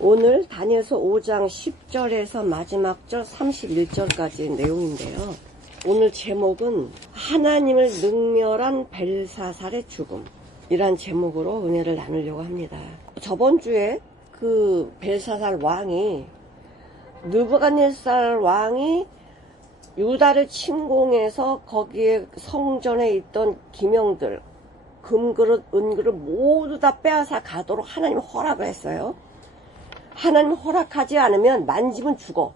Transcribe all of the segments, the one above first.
오늘 다니엘서 5장 10절에서 마지막 절 31절까지 내용인데요. 오늘 제목은 하나님을 능멸한 벨사살의 죽음 이란 제목으로 은혜를 나누려고 합니다. 저번 주에 그 벨사살 왕이 느부갓네살 왕이 유다를 침공해서 거기에 성전에 있던 기명들 금그릇 은그릇 모두 다 빼앗아 가도록 하나님 허락을 했어요. 하나님 허락하지 않으면 만지면 죽어.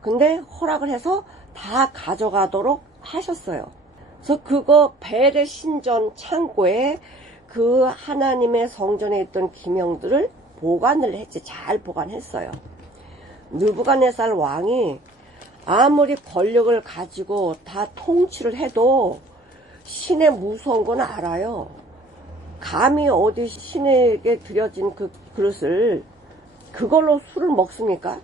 근데 허락을 해서 다 가져가도록 하셨어요. 그래서 그거 벨의 신전 창고에 그 하나님의 성전에 있던 기명들을 보관을 했지. 잘 보관했어요. 느부갓네살 왕이 아무리 권력을 가지고 다 통치를 해도 신의 무서운 건 알아요. 감히 어디 신에게 드려진 그 그릇을 그걸로 술을 먹습니까?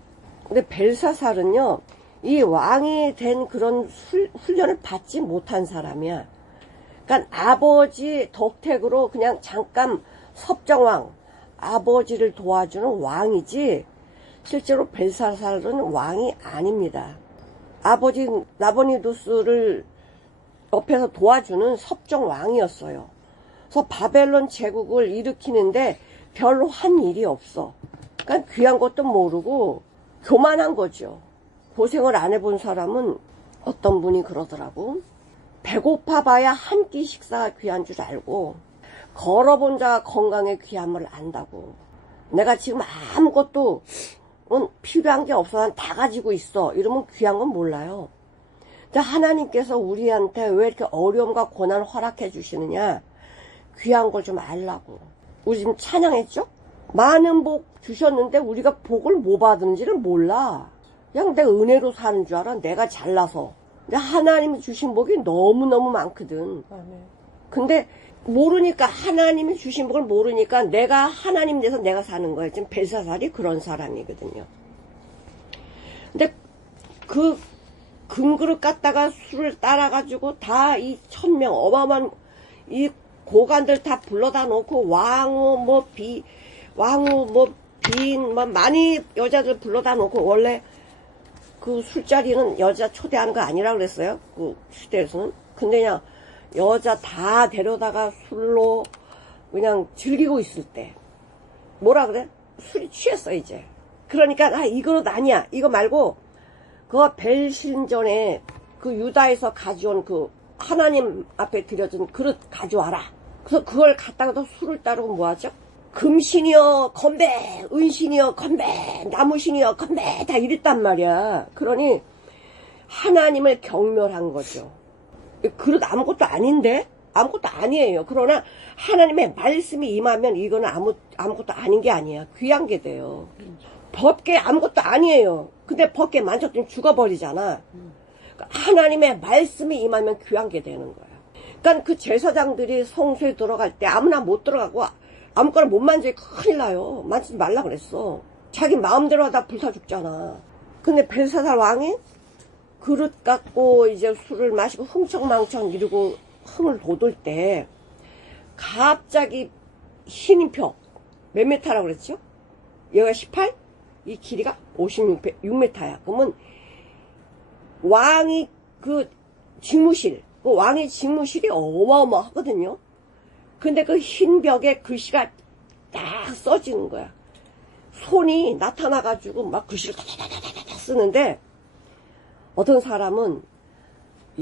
근데 벨사살은요, 이 왕이 된 그런 훈련을 받지 못한 사람이야. 그러니까 아버지 덕택으로 그냥 잠깐 섭정왕, 아버지를 도와주는 왕이지 실제로 벨사살은 왕이 아닙니다. 아버지 나보니두스를 옆에서 도와주는 섭정왕이었어요. 그래서 바벨론 제국을 일으키는데 별로 한 일이 없어. 그러니까 귀한 것도 모르고 교만한 거죠. 고생을 안 해본 사람은 어떤 분이 그러더라고. 배고파 봐야 한 끼 식사가 귀한 줄 알고 걸어본 자가 건강의 귀함을 안다고. 내가 지금 아무것도 필요한 게 없어. 난 다 가지고 있어. 이러면 귀한 건 몰라요. 근데 하나님께서 우리한테 왜 이렇게 어려움과 고난을 허락해 주시느냐. 귀한 걸 좀 알라고. 우리 지금 찬양했죠? 많은 복 주셨는데 우리가 복을 뭐 받은지를 몰라. 그냥 내 은혜로 사는 줄 알아. 내가 잘나서. 근데 하나님이 주신 복이 너무너무 많거든. 근데 모르니까, 하나님이 주신 복을 모르니까 내가 하나님 돼서 내가 사는 거예요. 지금 벨사살이 그런 사람이거든요. 근데 그 금그릇 갖다가 술을 따라가지고 다 이 1000명 어마어마한 이 고관들 다 불러다 놓고 왕후 빈 많이 여자들 불러다 놓고, 원래 그 술자리는 여자 초대하는 거 아니라 그랬어요. 그 시대에서는. 근데 그냥 여자 다 데려다가 술로 그냥 즐기고 있을 때 뭐라 그래? 술이 취했어 이제. 그러니까 이거는 아니야. 이거 말고 그거 벨신전에 그 유다에서 가져온 그 하나님 앞에 드려진 그릇 가져와라. 그래서 그걸 갖다가도 술을 따르고 뭐하죠? 금신이여 건배, 은신이여 건배, 나무신이여 건배 다 이랬단 말이야. 그러니 하나님을 경멸한 거죠. 그릇 아무것도 아닌데? 아무것도 아니에요. 그러나 하나님의 말씀이 임하면 이거는 아무것도 아닌 게 아니야. 귀한 게 돼요. 법계 아무것도 아니에요. 근데 법계 만졌더니 죽어버리잖아. 하나님의 말씀이 임하면 귀한 게 되는 거야. 그러니까 그 제사장들이 성소에 들어갈 때 아무나 못 들어가고 아무거나 못 만지면 큰일 나요. 만지지 말라 그랬어. 자기 마음대로 하다 불타 죽잖아. 근데 벨사살 왕이 그릇 갖고 이제 술을 마시고 흥청망청 이러고 흥을 돋을 때 갑자기 흰 표 몇 메타라고 그랬죠? 여기가 18? 이 길이가 56m야. 그러면 왕이 그 직무실, 그 왕의 직무실이 어마어마하거든요. 근데 그 흰 벽에 글씨가 딱 써지는 거야. 손이 나타나가지고 막 글씨를 다다다다다 쓰는데, 어떤 사람은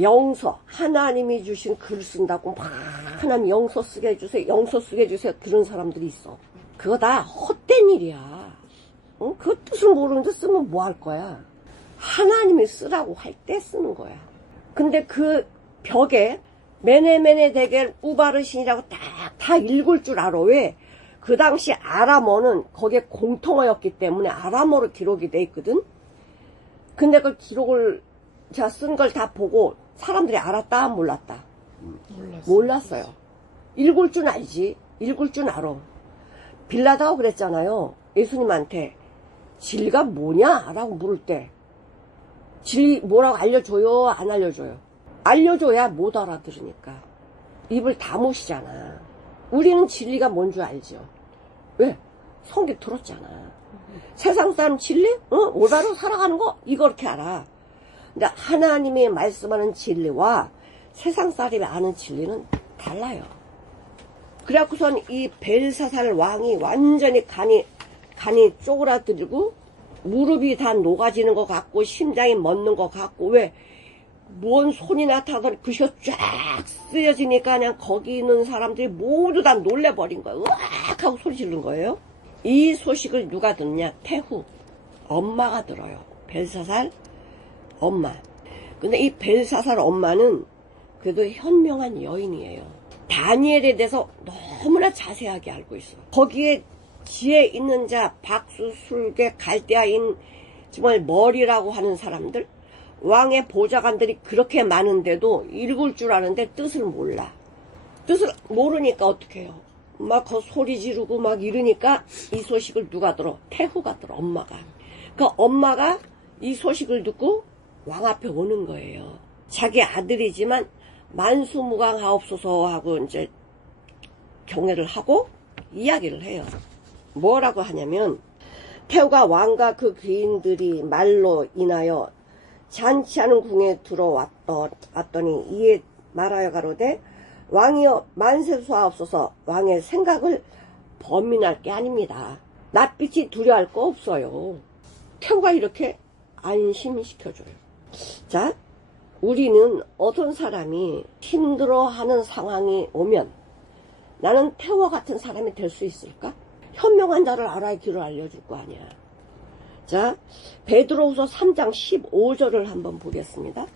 영서, 하나님이 주신 글 쓴다고 막 하나님 영서 쓰게 해주세요, 영서 쓰게 해주세요, 그런 사람들이 있어. 그거 다 헛된 일이야. 응? 그 뜻을 모르는데 쓰면 뭐 할 거야? 하나님이 쓰라고 할 때 쓰는 거야. 근데 그 벽에 메네메네 데겔 우바르신이라고 다 읽을 줄 알아. 왜? 그 당시 아람어는 거기에 공통어였기 때문에 아람어로 기록이 돼 있거든. 근데 그 기록을 제가 쓴 걸 다 보고 사람들이 알았다 몰랐다? 몰랐어요. 읽을 줄 알지. 읽을 줄 알아. 빌라다가 그랬잖아요. 예수님한테 진리가 뭐냐? 라고 물을 때 진리 뭐라고 알려줘요? 안 알려줘요? 알려줘야 못 알아들으니까. 입을 다무시잖아. 우리는 진리가 뭔 줄 알죠. 왜? 성경 들었잖아. 세상 사람 진리? 올바로 살아가는 거? 이거 이렇게 알아. 근데 하나님이 말씀하는 진리와 세상 사람이 아는 진리는 달라요. 그래갖고선 이 벨사살 왕이 완전히 간이 쪼그라들고 무릎이 다 녹아지는 것 같고 심장이 멎는 것 같고 왜 뭔 손이 나타나더니 글씨가 쫙 쓰여지니까 그냥 거기 있는 사람들이 모두 다 놀래버린 거예요. 으악 하고 소리 지르는 거예요. 이 소식을 누가 듣냐? 태후 엄마가 들어요. 벨사살 엄마. 근데 이 벨사살 엄마는 그래도 현명한 여인이에요. 다니엘에 대해서 너무나 자세하게 알고 있어. 거기에 지혜 있는 자, 박수, 술계, 갈대아인, 정말 머리라고 하는 사람들, 왕의 보좌관들이 그렇게 많은데도 읽을 줄 아는데 뜻을 몰라. 뜻을 모르니까 어떡해요. 막 소리 지르고 막 이러니까 이 소식을 누가 들어? 태후가 들어, 엄마가. 그 엄마가 이 소식을 듣고 왕 앞에 오는 거예요. 자기 아들이지만 만수무강하옵소서 하고 이제 경례를 하고 이야기를 해요. 뭐라고 하냐면 태후가 왕과 그 귀인들이 말로 인하여 잔치하는 궁에 들어왔더니 이에 말하여 가로되 왕이여 만세수하옵소서. 왕의 생각을 범민할 게 아닙니다. 낯빛이 두려워할 거 없어요. 태후가 이렇게 안심시켜줘요. 자, 우리는 어떤 사람이 힘들어하는 상황이 오면 나는 태후와 같은 사람이 될 수 있을까? 현명한 자를 알아야 길을 알려줄 거 아니야. 자, 베드로후서 3장 15절을 한번 보겠습니다.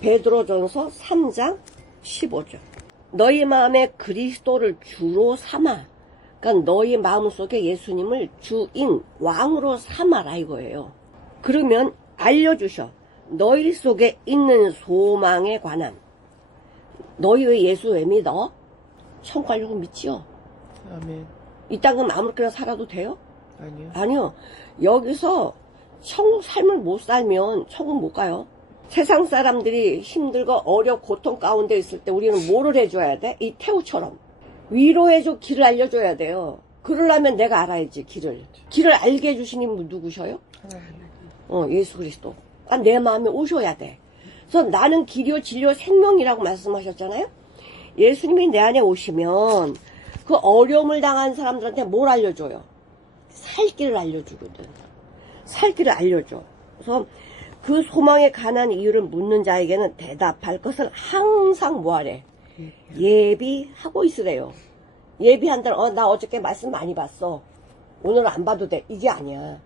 베드로전서 3장 15절. 너희 마음에 그리스도를 주로 삼아. 그러니까 너희 마음속에 예수님을 주인 왕으로 삼아라 이거예요. 그러면 알려주셔. 너희 속에 있는 소망에 관한. 너희의 예수 왜 믿어? 천국 가려고 믿지요? 아멘. 이 땅은 아무렇게나 살아도 돼요? 아니요. 아니요. 여기서 천국 삶을 못 살면 천국 못 가요. 세상 사람들이 힘들고 어려 고통 가운데 있을 때 우리는 뭐를 해줘야 돼? 이 태우처럼 위로해줘, 길을 알려줘야 돼요. 그러려면 내가 알아야지 길을. 길을 알게 해주시니 누구셔요? 하나님. 예수 그리스도. 내 마음에 오셔야 돼. 그래서 나는 길이요 진리요 생명이라고 말씀하셨잖아요. 예수님이 내 안에 오시면 그 어려움을 당한 사람들한테 뭘 알려줘요? 살 길을 알려주거든. 살 길을 알려줘. 그래서 그 소망에 관한 이유를 묻는 자에게는 대답할 것을 항상 뭐하래? 예비하고 있으래요. 예비한다는 나 어저께 말씀 많이 봤어. 오늘은 안 봐도 돼. 이게 아니야.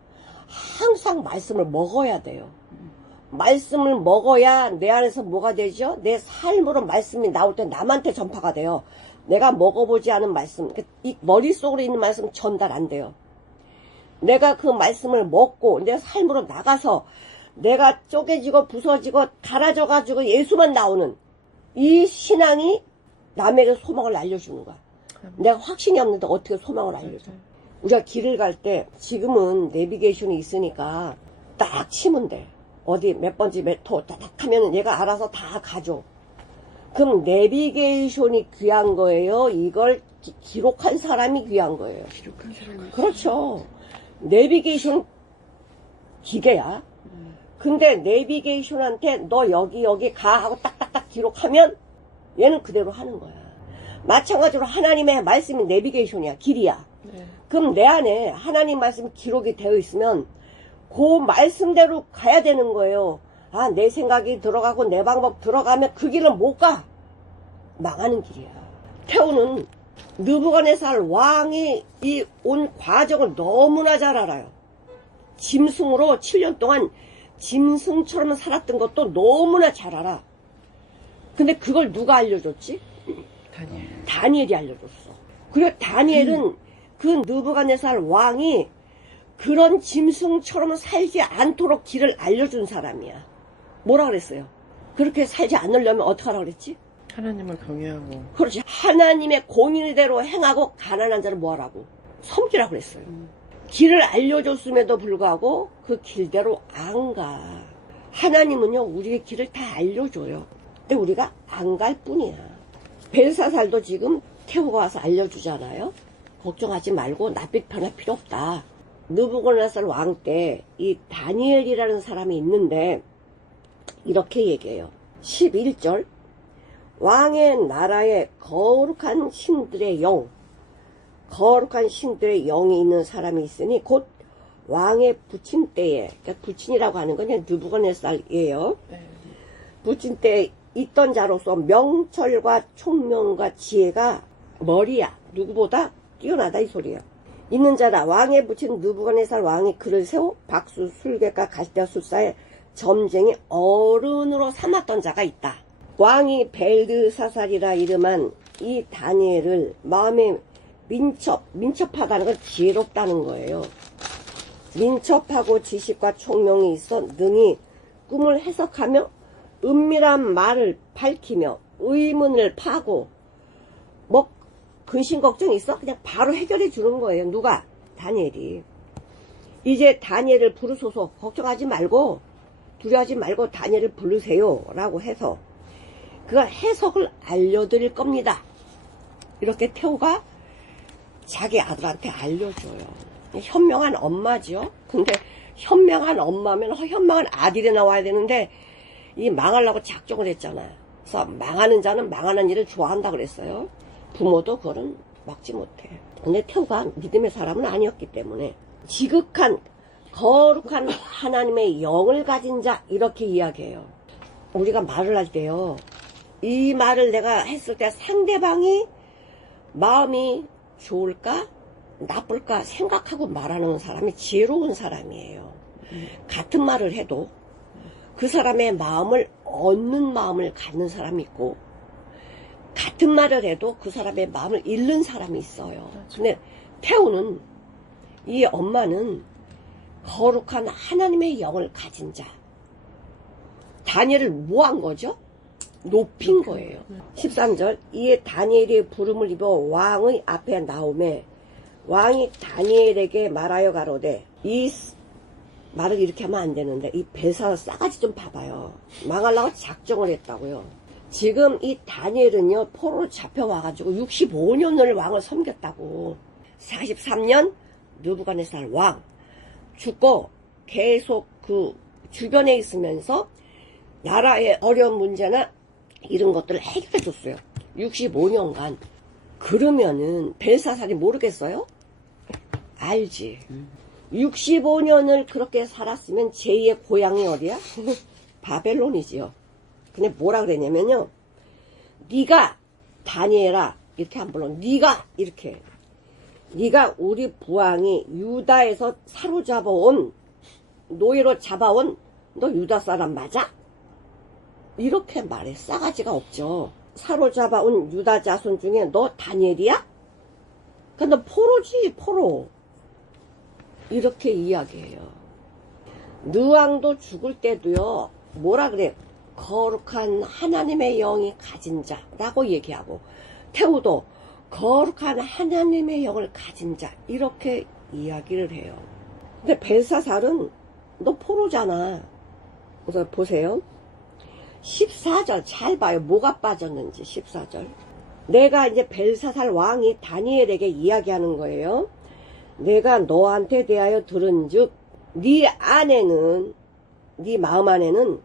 항상 말씀을 먹어야 돼요. 말씀을 먹어야 내 안에서 뭐가 되죠? 내 삶으로 말씀이 나올 때 남한테 전파가 돼요. 내가 먹어보지 않은 말씀, 이 머릿속으로 있는 말씀 전달 안 돼요. 내가 그 말씀을 먹고 내 삶으로 나가서 내가 쪼개지고 부서지고 갈아져가지고 예수만 나오는 이 신앙이 남에게 소망을 알려주는 거야. 내가 확신이 없는데 어떻게 소망을 알려줘? 우리가 길을 갈 때 지금은 내비게이션이 있으니까 딱 치면 돼. 어디 몇 번지 몇 호 딱 하면 얘가 알아서 다 가져. 그럼 내비게이션이 귀한 거예요? 이걸 기록한 사람이 귀한 거예요? 기록한 사람이. 그렇죠. 내비게이션 기계야. 근데 내비게이션한테 너 여기 가 하고 딱딱딱 기록하면 얘는 그대로 하는 거야. 마찬가지로 하나님의 말씀이 내비게이션이야. 길이야. 네. 그럼 내 안에 하나님 말씀이 기록이 되어 있으면 그 말씀대로 가야 되는 거예요. 내 생각이 들어가고 내 방법 들어가면 그 길은 못 가. 망하는 길이야. 태우는 느부갓네살 왕이 이 온 과정을 너무나 잘 알아요. 짐승으로 7년 동안 짐승처럼 살았던 것도 너무나 잘 알아. 근데 그걸 누가 알려줬지? 다니엘. 다니엘이 알려줬어. 그리고 다니엘은 그 느부갓네살 왕이 그런 짐승처럼 살지 않도록 길을 알려준 사람이야. 뭐라 그랬어요? 그렇게 살지 않으려면 어떻게 하라고 그랬지? 하나님을 경외하고. 그렇지. 하나님의 공의대로 행하고 가난한 자를 뭐하라고? 섬기라고 그랬어요. 길을 알려줬음에도 불구하고 그 길대로 안 가. 하나님은요 우리의 길을 다 알려줘요. 근데 우리가 안 갈 뿐이야. 벨사살도 지금 태우가 와서 알려주잖아요. 걱정하지 말고 낯빛 변할 필요 없다. 느부갓네살 왕 때 이 다니엘이라는 사람이 있는데 이렇게 얘기해요. 11절 왕의 나라에 거룩한 신들의 영, 거룩한 신들의 영이 있는 사람이 있으니 곧 왕의 부친 때에, 그러니까 부친이라고 하는 건 느부갓네살이에요. 부친 때에 있던 자로서 명철과 총명과 지혜가 머리야 누구보다 뛰어나다 이 소리예요. 있는 자라. 왕의 부친 느부갓네살 왕이 그를 세워 박수 술객과 갈대아 술사의 점쟁이 어른으로 삼았던 자가 있다. 왕이 벨드사살이라 이름한 이 다니엘을 마음에 민첩하다는 건 지혜롭다는 거예요. 민첩하고 지식과 총명이 있어 능히 꿈을 해석하며 은밀한 말을 밝히며 의문을 파고 뭐 근심 걱정 있어? 그냥 바로 해결해 주는 거예요. 누가? 다니엘이. 이제 다니엘을 부르소서. 걱정하지 말고 두려워하지 말고 다니엘을 부르세요 라고 해서 그가 해석을 알려드릴 겁니다. 이렇게 태호가 자기 아들한테 알려줘요. 현명한 엄마죠. 근데 현명한 엄마면 현명한 아들이 나와야 되는데 이 망하려고 작정을 했잖아. 그래서 망하는 자는 망하는 일을 좋아한다 그랬어요. 부모도 그거는 막지 못해. 근데 태호가 믿음의 사람은 아니었기 때문에 지극한 거룩한 하나님의 영을 가진 자 이렇게 이야기해요. 우리가 말을 할 때요. 이 말을 내가 했을 때 상대방이 마음이 좋을까 나쁠까 생각하고 말하는 사람이 지혜로운 사람이에요. 같은 말을 해도 그 사람의 마음을 얻는 마음을 갖는 사람이 있고 같은 말을 해도 그 사람의 마음을 잃는 사람이 있어요. 근데 태우는 이 엄마는 거룩한 하나님의 영을 가진 자. 다니엘을 뭐 한 거죠? 높인 거예요. 13절 이에 다니엘이 부름을 입어 왕의 앞에 나오매 왕이 다니엘에게 말하여 가로되 이 말을 이렇게 하면 안 되는데 이 벨사살 싸가지 좀 봐봐요. 망하려고 작정을 했다고요. 지금 이 다니엘은요 포로로 잡혀와가지고 65년을 왕을 섬겼다고. 43년 느부갓네살 왕 죽고 계속 그 주변에 있으면서 나라의 어려운 문제나 이런 것들을 해결해 줬어요. 65년간. 그러면은 벨사살이 모르겠어요? 알지. 65년을 그렇게 살았으면 제2의 고향이 어디야? 바벨론이지요. 근데 뭐라 그랬냐면요. 네가 다니엘아 이렇게 안 불러. 네가 이렇게. 네가 우리 부왕이 유다에서 사로잡아온 노예로 잡아온 너 유다 사람 맞아? 이렇게 말해. 싸가지가 없죠. 사로잡아온 유다 자손 중에 너 다니엘이야? 근데 포로지 포로. 이렇게 이야기해요. 느왕도 죽을 때도요. 뭐라 그래? 거룩한 하나님의 영이 가진 자라고 얘기하고 태우도 거룩한 하나님의 영을 가진 자 이렇게 이야기를 해요. 근데 벨사살은 너 포로잖아. 그래서 보세요. 14절 잘 봐요. 뭐가 빠졌는지. 14절 내가 이제 벨사살 왕이 다니엘에게 이야기하는 거예요. 내가 너한테 대하여 들은즉 네 안에는 네 마음 안에는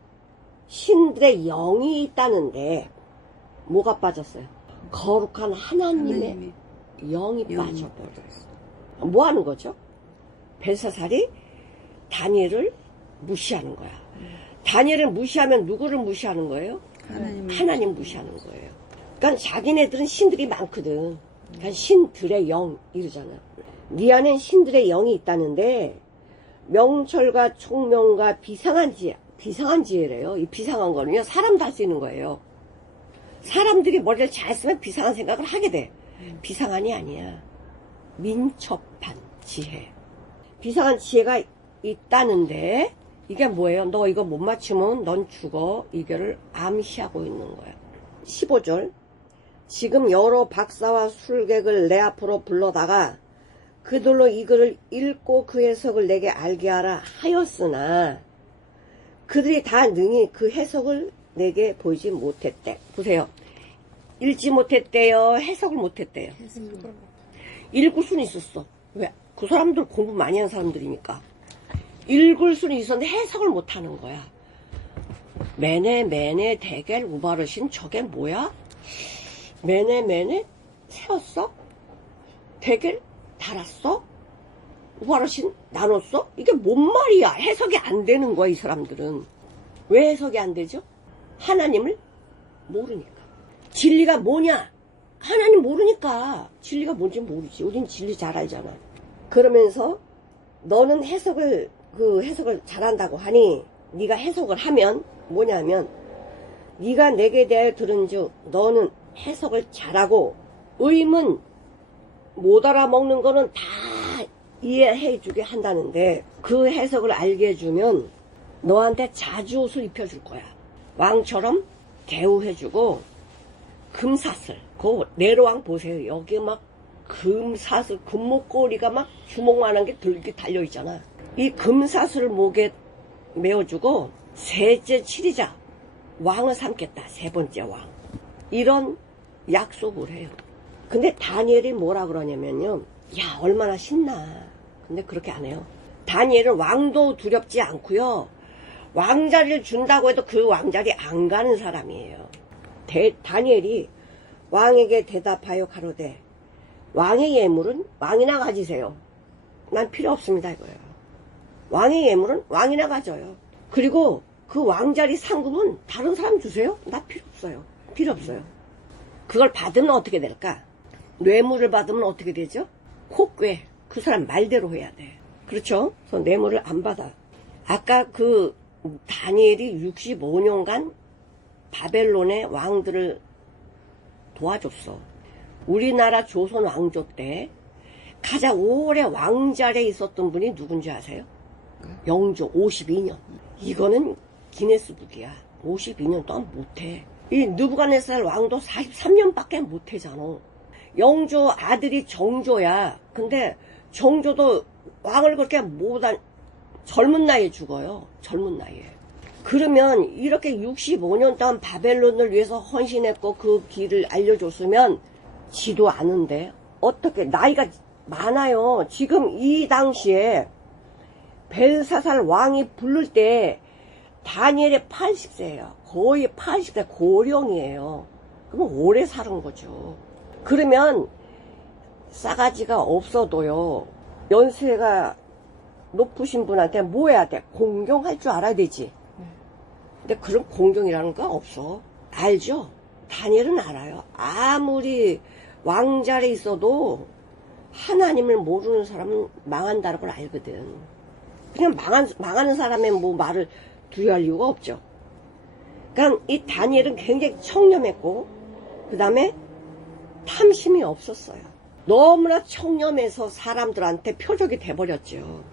신들의 영이 있다는데 뭐가 빠졌어요? 거룩한 하나님의 영이 빠져버렸어. 뭐 하는 거죠? 벨사살이 다니엘을 무시하는 거야. 다니엘을 무시하면 누구를 무시하는 거예요? 하나님 무시하는 거예요. 그러니까 자기네들은 신들이 많거든. 그러니까 신들의 영 이러잖아. 네 안엔 신들의 영이 있다는데 명철과 총명과 비상한 지혜래요. 이 비상한 거는요. 사람도 할 수 있는 거예요. 사람들이 머리를 잘 쓰면 비상한 생각을 하게 돼. 비상한이 아니야. 민첩한 지혜. 비상한 지혜가 있다는데 이게 뭐예요? 너 이거 못 맞추면 넌 죽어. 이거를 암시하고 있는 거야. 15절 지금 여러 박사와 술객을 내 앞으로 불러다가 그들로 이 글을 읽고 그 해석을 내게 알게 하라 하였으나 그들이 다 능히 그 해석을 내게 보이지 못했대. 보세요. 읽지 못했대요. 해석을 못했대요. 읽을 수는 있었어. 왜? 그 사람들 공부 많이 한 사람들이니까. 읽을 수는 있었는데 해석을 못 하는 거야. 매네 대겔 우바르신 저게 뭐야? 매네 세웠어? 대겔 달았어? 우바르신 나눴어? 이게 뭔 말이야? 해석이 안 되는 거야, 이 사람들은. 왜 해석이 안 되죠? 하나님을 모르니까. 진리가 뭐냐? 하나님 모르니까. 진리가 뭔지 모르지. 우린 진리 잘 알잖아. 그러면서 너는 해석을 잘한다고 하니 네가 해석을 하면 뭐냐면 네가 내게 대하여 들은즉 너는 해석을 잘하고 의문 못 알아먹는 거는 다 이해해 주게 한다는데 그 해석을 알게 해주면 너한테 자주옷을 입혀줄 거야. 왕처럼 대우해주고 금사슬 그 네로왕 보세요. 여기 막 금사슬 금목걸이가 막 주먹만한 게 이렇게 달려있잖아. 이 금사슬을 목에 메어주고 셋째 치리자 왕을 삼겠다. 세 번째 왕. 이런 약속을 해요. 근데 다니엘이 뭐라 그러냐면요. 야 얼마나 신나. 근데 그렇게 안 해요. 다니엘은 왕도 두렵지 않고요. 왕자리를 준다고 해도 그 왕자리 안 가는 사람이에요. 다니엘이 왕에게 대답하여 가로되 왕의 예물은 왕이나 가지세요. 난 필요 없습니다 이거예요. 왕의 예물은 왕이나 가져요. 그리고 그 왕자리 상금은 다른 사람 주세요. 나 필요 없어요. 필요 없어요. 그걸 받으면 어떻게 될까? 뇌물을 받으면 어떻게 되죠? 코꽤 그 사람 말대로 해야 돼. 그렇죠? 그래서 뇌물을 안 받아. 아까 그 다니엘이 65년간 바벨론의 왕들을 도와줬어. 우리나라 조선 왕조 때 가장 오래 왕자리에 있었던 분이 누군지 아세요? 영조 52년. 이거는 기네스북이야. 52년 동안 못해. 이 느부갓네살 왕도 43년밖에 못하잖아. 영조 아들이 정조야. 근데 정조도 왕을 그렇게 못한 젊은 나이에 죽어요. 젊은 나이에. 그러면 이렇게 65년 동안 바벨론을 위해서 헌신했고 그 길을 알려줬으면 지도 않은데 어떻게 나이가 많아요. 지금 이 당시에 벨사살 왕이 부를 때 다니엘이 80세예요. 거의 80세 고령이에요. 그럼 오래 사는 거죠. 그러면 싸가지가 없어도요. 연세가 높으신 분한테 뭐 해야 돼? 공경할 줄 알아야 되지. 근데 그런 공경이라는 거 없어. 알죠? 다니엘은 알아요. 아무리 왕자리에 있어도 하나님을 모르는 사람은 망한다는 걸 알거든. 그냥 망하는 사람의 뭐 말을 두려워할 이유가 없죠. 그러니까 이 다니엘은 굉장히 청렴했고 그 다음에 탐심이 없었어요. 너무나 청렴해서 사람들한테 표적이 돼버렸죠.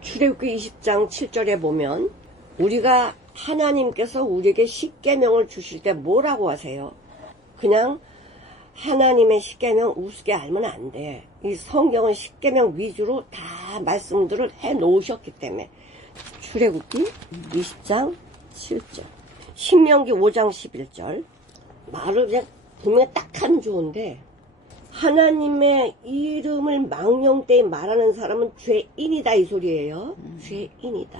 출애굽기 20장 7절에 보면 우리가 하나님께서 우리에게 십계명을 주실 때 뭐라고 하세요? 그냥 하나님의 십계명 우습게 알면 안 돼. 이 성경은 십계명 위주로 다 말씀들을 해 놓으셨기 때문에. 출애굽기 20장 7절, 신명기 5장 11절. 말을 그냥 보면 딱 하면 좋은데 하나님의 이름을 망령되이 말하는 사람은 죄인이다 이 소리예요. 죄인이다.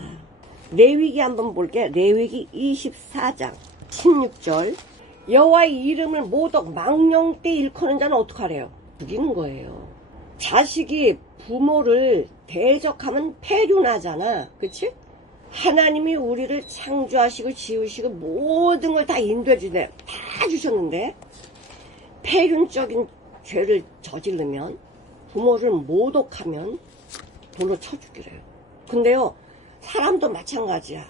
레위기 한번 볼게. 레위기 24장 16절. 여호와의 이름을 모독 망령되이 일컫는 자는 어떡하래요? 죽이는 거예요. 자식이 부모를 대적하면 폐륜하잖아. 그치? 하나님이 우리를 창조하시고 지으시고 모든 걸 다 인도해 주네. 다 주셨는데 폐륜적인 죄를 저지르면 부모를 모독하면 돌로 쳐 죽이래요. 근데요 사람도 마찬가지야.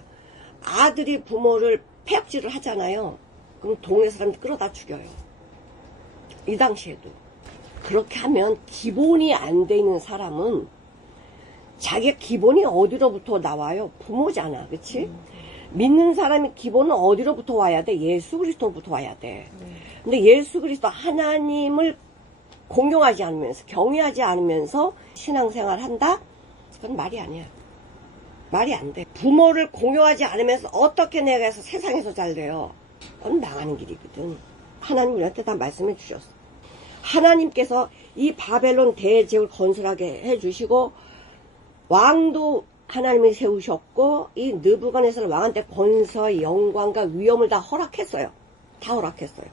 아들이 부모를 폐역질을 하잖아요. 그럼 동네 사람들 끌어다 죽여요. 이 당시에도. 그렇게 하면 기본이 안 돼 있는 사람은 자기가 기본이 어디로부터 나와요? 부모잖아. 그치? 믿는 사람이 기본은 어디로부터 와야 돼? 예수 그리스도로부터 와야 돼. 근데 예수 그리스도 하나님을 공경하지 않으면서 경외하지 않으면서 신앙생활 한다? 그건 말이 아니야. 말이 안 돼. 부모를 공경하지 않으면서 어떻게 내가 해서 세상에서 잘 돼요? 그건 망하는 길이거든. 하나님 우리한테 다 말씀해 주셨어. 하나님께서 이 바벨론 대제국을 건설하게 해주시고 왕도 하나님이 세우셨고 이 느부갓네살 왕한테 권세, 영광과 위엄을 다 허락했어요. 다 허락했어요.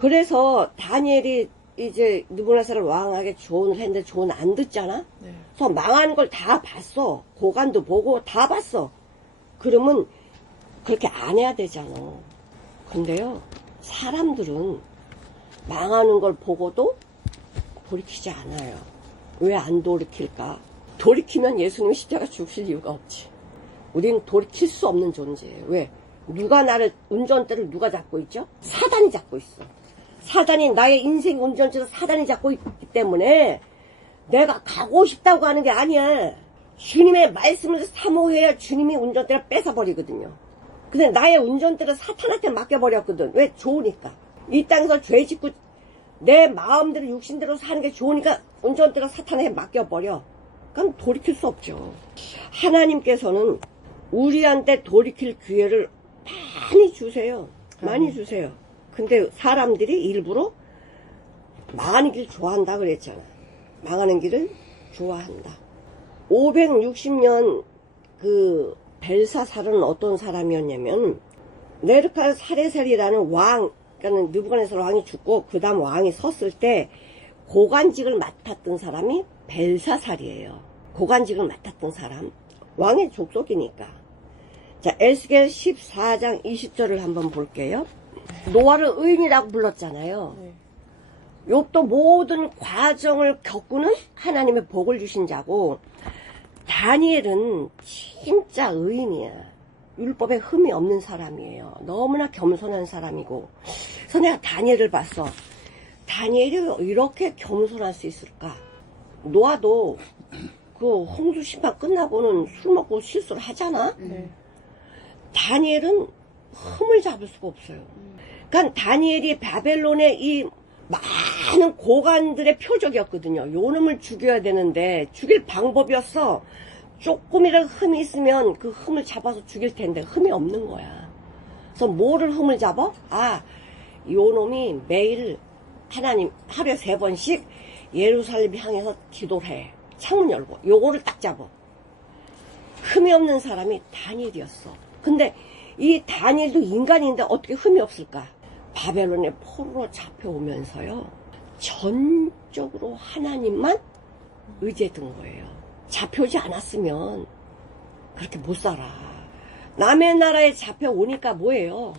그래서 다니엘이 이제 느부갓네살 왕에게 조언을 했는데 조언 안 듣잖아. 네. 그래서 망한 걸 다 봤어. 고관도 보고 다 봤어. 그러면 그렇게 안 해야 되잖아. 근데요, 사람들은 망하는 걸 보고도 돌이키지 않아요. 왜 안 돌이킬까? 돌이키면 예수님이 십자가 죽으실 이유가 없지. 우린 돌이킬 수 없는 존재예요. 왜? 누가 나를, 운전대를 누가 잡고 있죠? 사단이 잡고 있어. 사단이, 나의 인생 운전대를 사단이 잡고 있기 때문에 내가 가고 싶다고 하는 게 아니야. 주님의 말씀을 사모해야 주님이 운전대를 뺏어버리거든요. 근데 나의 운전대를 사탄한테 맡겨버렸거든. 왜? 좋으니까. 이 땅에서 죄 짓고 내 마음대로 육신대로 사는 게 좋으니까 운전대를 사탄에게 맡겨버려. 그럼 돌이킬 수 없죠. 하나님께서는 우리한테 돌이킬 기회를 많이 주세요. 많이 주세요. 근데 사람들이 일부러 망하는 길 좋아한다 그랬잖아. 망하는 길을 좋아한다. 560년 그 벨사살은 어떤 사람이었냐면 네르카사레셀이라는 왕, 그러니까 느부갓네살 왕이 죽고 그 다음 왕이 섰을 때 고관직을 맡았던 사람이 벨사살이에요. 고관직을 맡았던 사람. 왕의 족속이니까. 자, 에스겔 14장 20절을 한번 볼게요. 노아를 의인이라고 불렀잖아요. 네. 욥도 모든 과정을 겪고는 하나님의 복을 주신 자고, 다니엘은 진짜 의인이야. 율법에 흠이 없는 사람이에요. 너무나 겸손한 사람이고. 그래서 내가 다니엘을 봤어. 다니엘이 이렇게 겸손할 수 있을까? 노아도 그 홍수 심판 끝나고는 술 먹고 실수를 하잖아? 네. 다니엘은 흠을 잡을 수가 없어요. 그러니까 다니엘이 바벨론의 이 많은 고관들의 표적이었거든요. 요놈을 죽여야 되는데 죽일 방법이었어. 조금이라도 흠이 있으면 그 흠을 잡아서 죽일 텐데 흠이 없는 거야. 그래서 뭐를 흠을 잡아? 아, 요놈이 매일 하나님 하루에 3번씩 예루살렘 향해서 기도를 해. 창문 열고 요거를 딱 잡아. 흠이 없는 사람이 다니엘이었어. 근데 이 다니엘도 인간인데 어떻게 흠이 없을까? 바벨론의 포로로 잡혀오면서요, 전적으로 하나님만 의지했던 거예요. 잡혀오지 않았으면 그렇게 못 살아. 남의 나라에 잡혀오니까 뭐예요?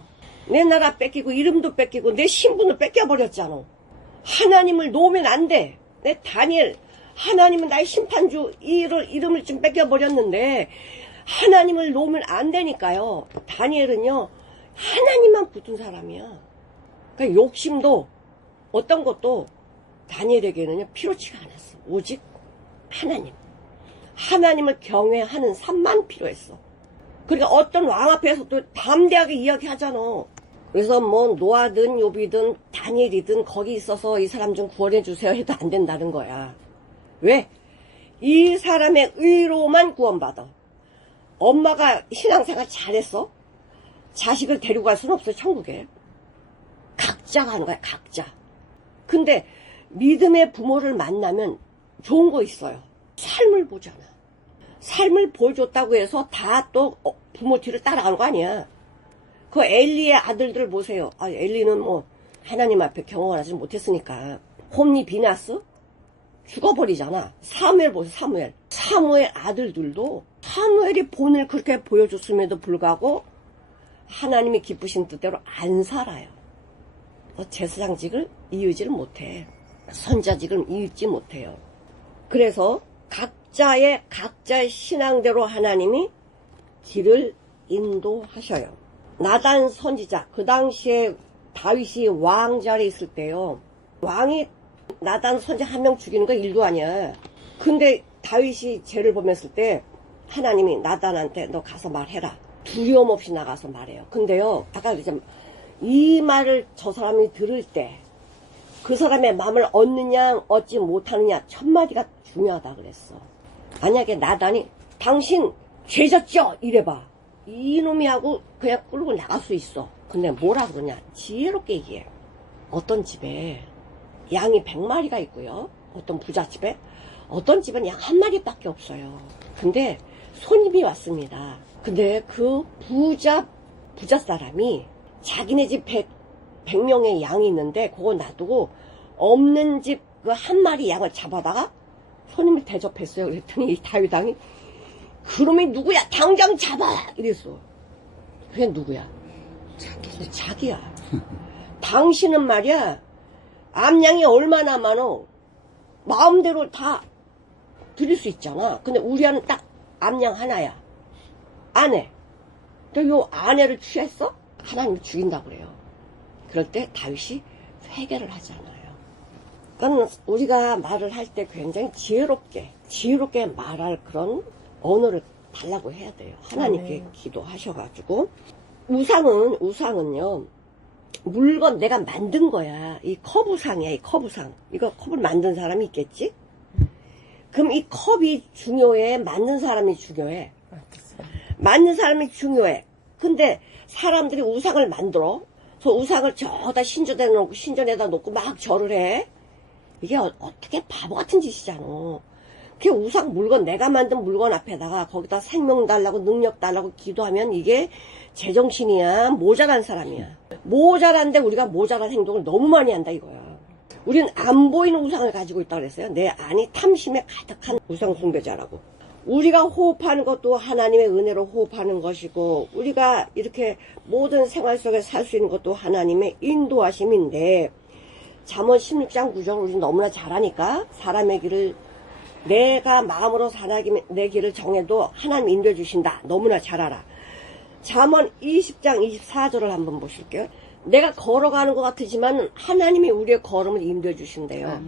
내 나라 뺏기고 이름도 뺏기고 내 신분을 뺏겨버렸잖아. 하나님을 놓으면 안 돼. 내 다니엘, 하나님은 나의 심판주 이름을 좀 뺏겨버렸는데 하나님을 놓으면 안 되니까요. 다니엘은요, 하나님만 붙은 사람이야. 그러니까 욕심도 어떤 것도 다니엘에게는요 필요치가 않았어. 오직 하나님, 하나님을 경외하는 삶만 필요했어. 그러니까 어떤 왕 앞에서도 담대하게 이야기하잖아. 그래서 뭐 노아든 욥이든 다니엘이든 거기 있어서 이 사람 좀 구원해 주세요 해도 안 된다는 거야. 왜? 이 사람의 의로만 구원받아. 엄마가 신앙생활 잘했어? 자식을 데리고 갈 수는 없어, 천국에. 각자가 하는 거야, 각자. 근데 믿음의 부모를 만나면 좋은 거 있어요. 삶을 보잖아. 삶을 보여줬다고 해서 다 또 부모 뒤를 따라가는 거 아니야. 그 엘리의 아들들 보세요. 아, 엘리는 뭐 하나님 앞에 경험을 하지 못했으니까. 홈리 비나스 죽어버리잖아. 사무엘 보세요, 사무엘. 사무엘 아들들도 사무엘이 본을 그렇게 보여줬음에도 불구하고 하나님이 기쁘신 뜻대로 안 살아요. 제사장직을 이으지를 못해. 선자직을 이으지 못해요. 그래서 각자의 신앙대로 하나님이 길을 인도하셔요. 나단 선지자, 그 당시에 다윗이 왕 자리에 있을 때요, 왕이 나단 선지자 한 명 죽이는 거 일도 아니야. 근데 다윗이 죄를 범했을 때 하나님이 나단한테 너 가서 말해라. 두려움 없이 나가서 말해요. 근데요, 아까 그랬잖아, 이 말을 저 사람이 들을 때 그 사람의 마음을 얻느냐 얻지 못하느냐 첫마디가 중요하다 그랬어. 만약에 나단이 당신 죄졌죠? 이래봐. 이놈이 하고 그냥 끌고 나갈 수 있어. 근데 뭐라 그러냐? 지혜롭게 얘기해. 어떤 집에 양이 100마리가 있고요. 어떤 부잣집에. 어떤 집은 양 한 마리밖에 없어요. 근데 손님이 왔습니다. 근데 그 부자 사람이 자기네 집 100명의 양이 있는데 그거 놔두고 없는 집 그 한 마리 양을 잡아다가 손님을 대접했어요. 그랬더니 이 다윗왕이 그놈이 누구야? 당장 잡아! 이랬어. 그게 누구야? 자기야. 당신은 말이야, 암양이 얼마나 많어? 마음대로 다 드릴 수 있잖아. 근데 우리 아는 딱 암양 하나야. 아내. 너 요 아내를 취했어? 하나님을 죽인다고 그래요. 그럴 때 다윗이 회개를 하잖아요. 그러니까 우리가 말을 할 때 굉장히 지혜롭게 말할 그런 언어를 달라고 해야 돼요. 하나님께 기도하셔가지고. 우상은요, 물건 내가 만든 거야. 이 컵우상이야, 이 컵우상. 이거 컵을 만든 사람이 있겠지? 그럼 이 컵이 중요해? 만든 사람이 중요해? 만든 사람이 중요해. 근데 사람들이 우상을 만들어. 그 우상을 저다 신전에다 놓고 막 절을 해. 이게 어떻게 바보 같은 짓이잖아. 그 우상 물건, 내가 만든 물건 앞에다가 거기다 생명 달라고 능력 달라고 기도하면 이게 제정신이야. 모자란 사람이야. 모자란데 우리가 모자란 행동을 너무 많이 한다 이거야. 우리는 안 보이는 우상을 가지고 있다고 그랬어요. 내 안이 탐심에 가득한 우상 숭배자라고. 우리가 호흡하는 것도 하나님의 은혜로 호흡하는 것이고, 우리가 이렇게 모든 생활 속에 살 수 있는 것도 하나님의 인도하심인데, 잠언 16장 9절 우리 너무나 잘 아니까, 사람의 길을 내가 마음으로 내 길을 정해도 하나님 인도해 주신다. 너무나 잘 알아. 잠언 20장 24절을 한번 보실게요. 내가 걸어가는 것 같으지만 하나님이 우리의 걸음을 인도해 주신대요.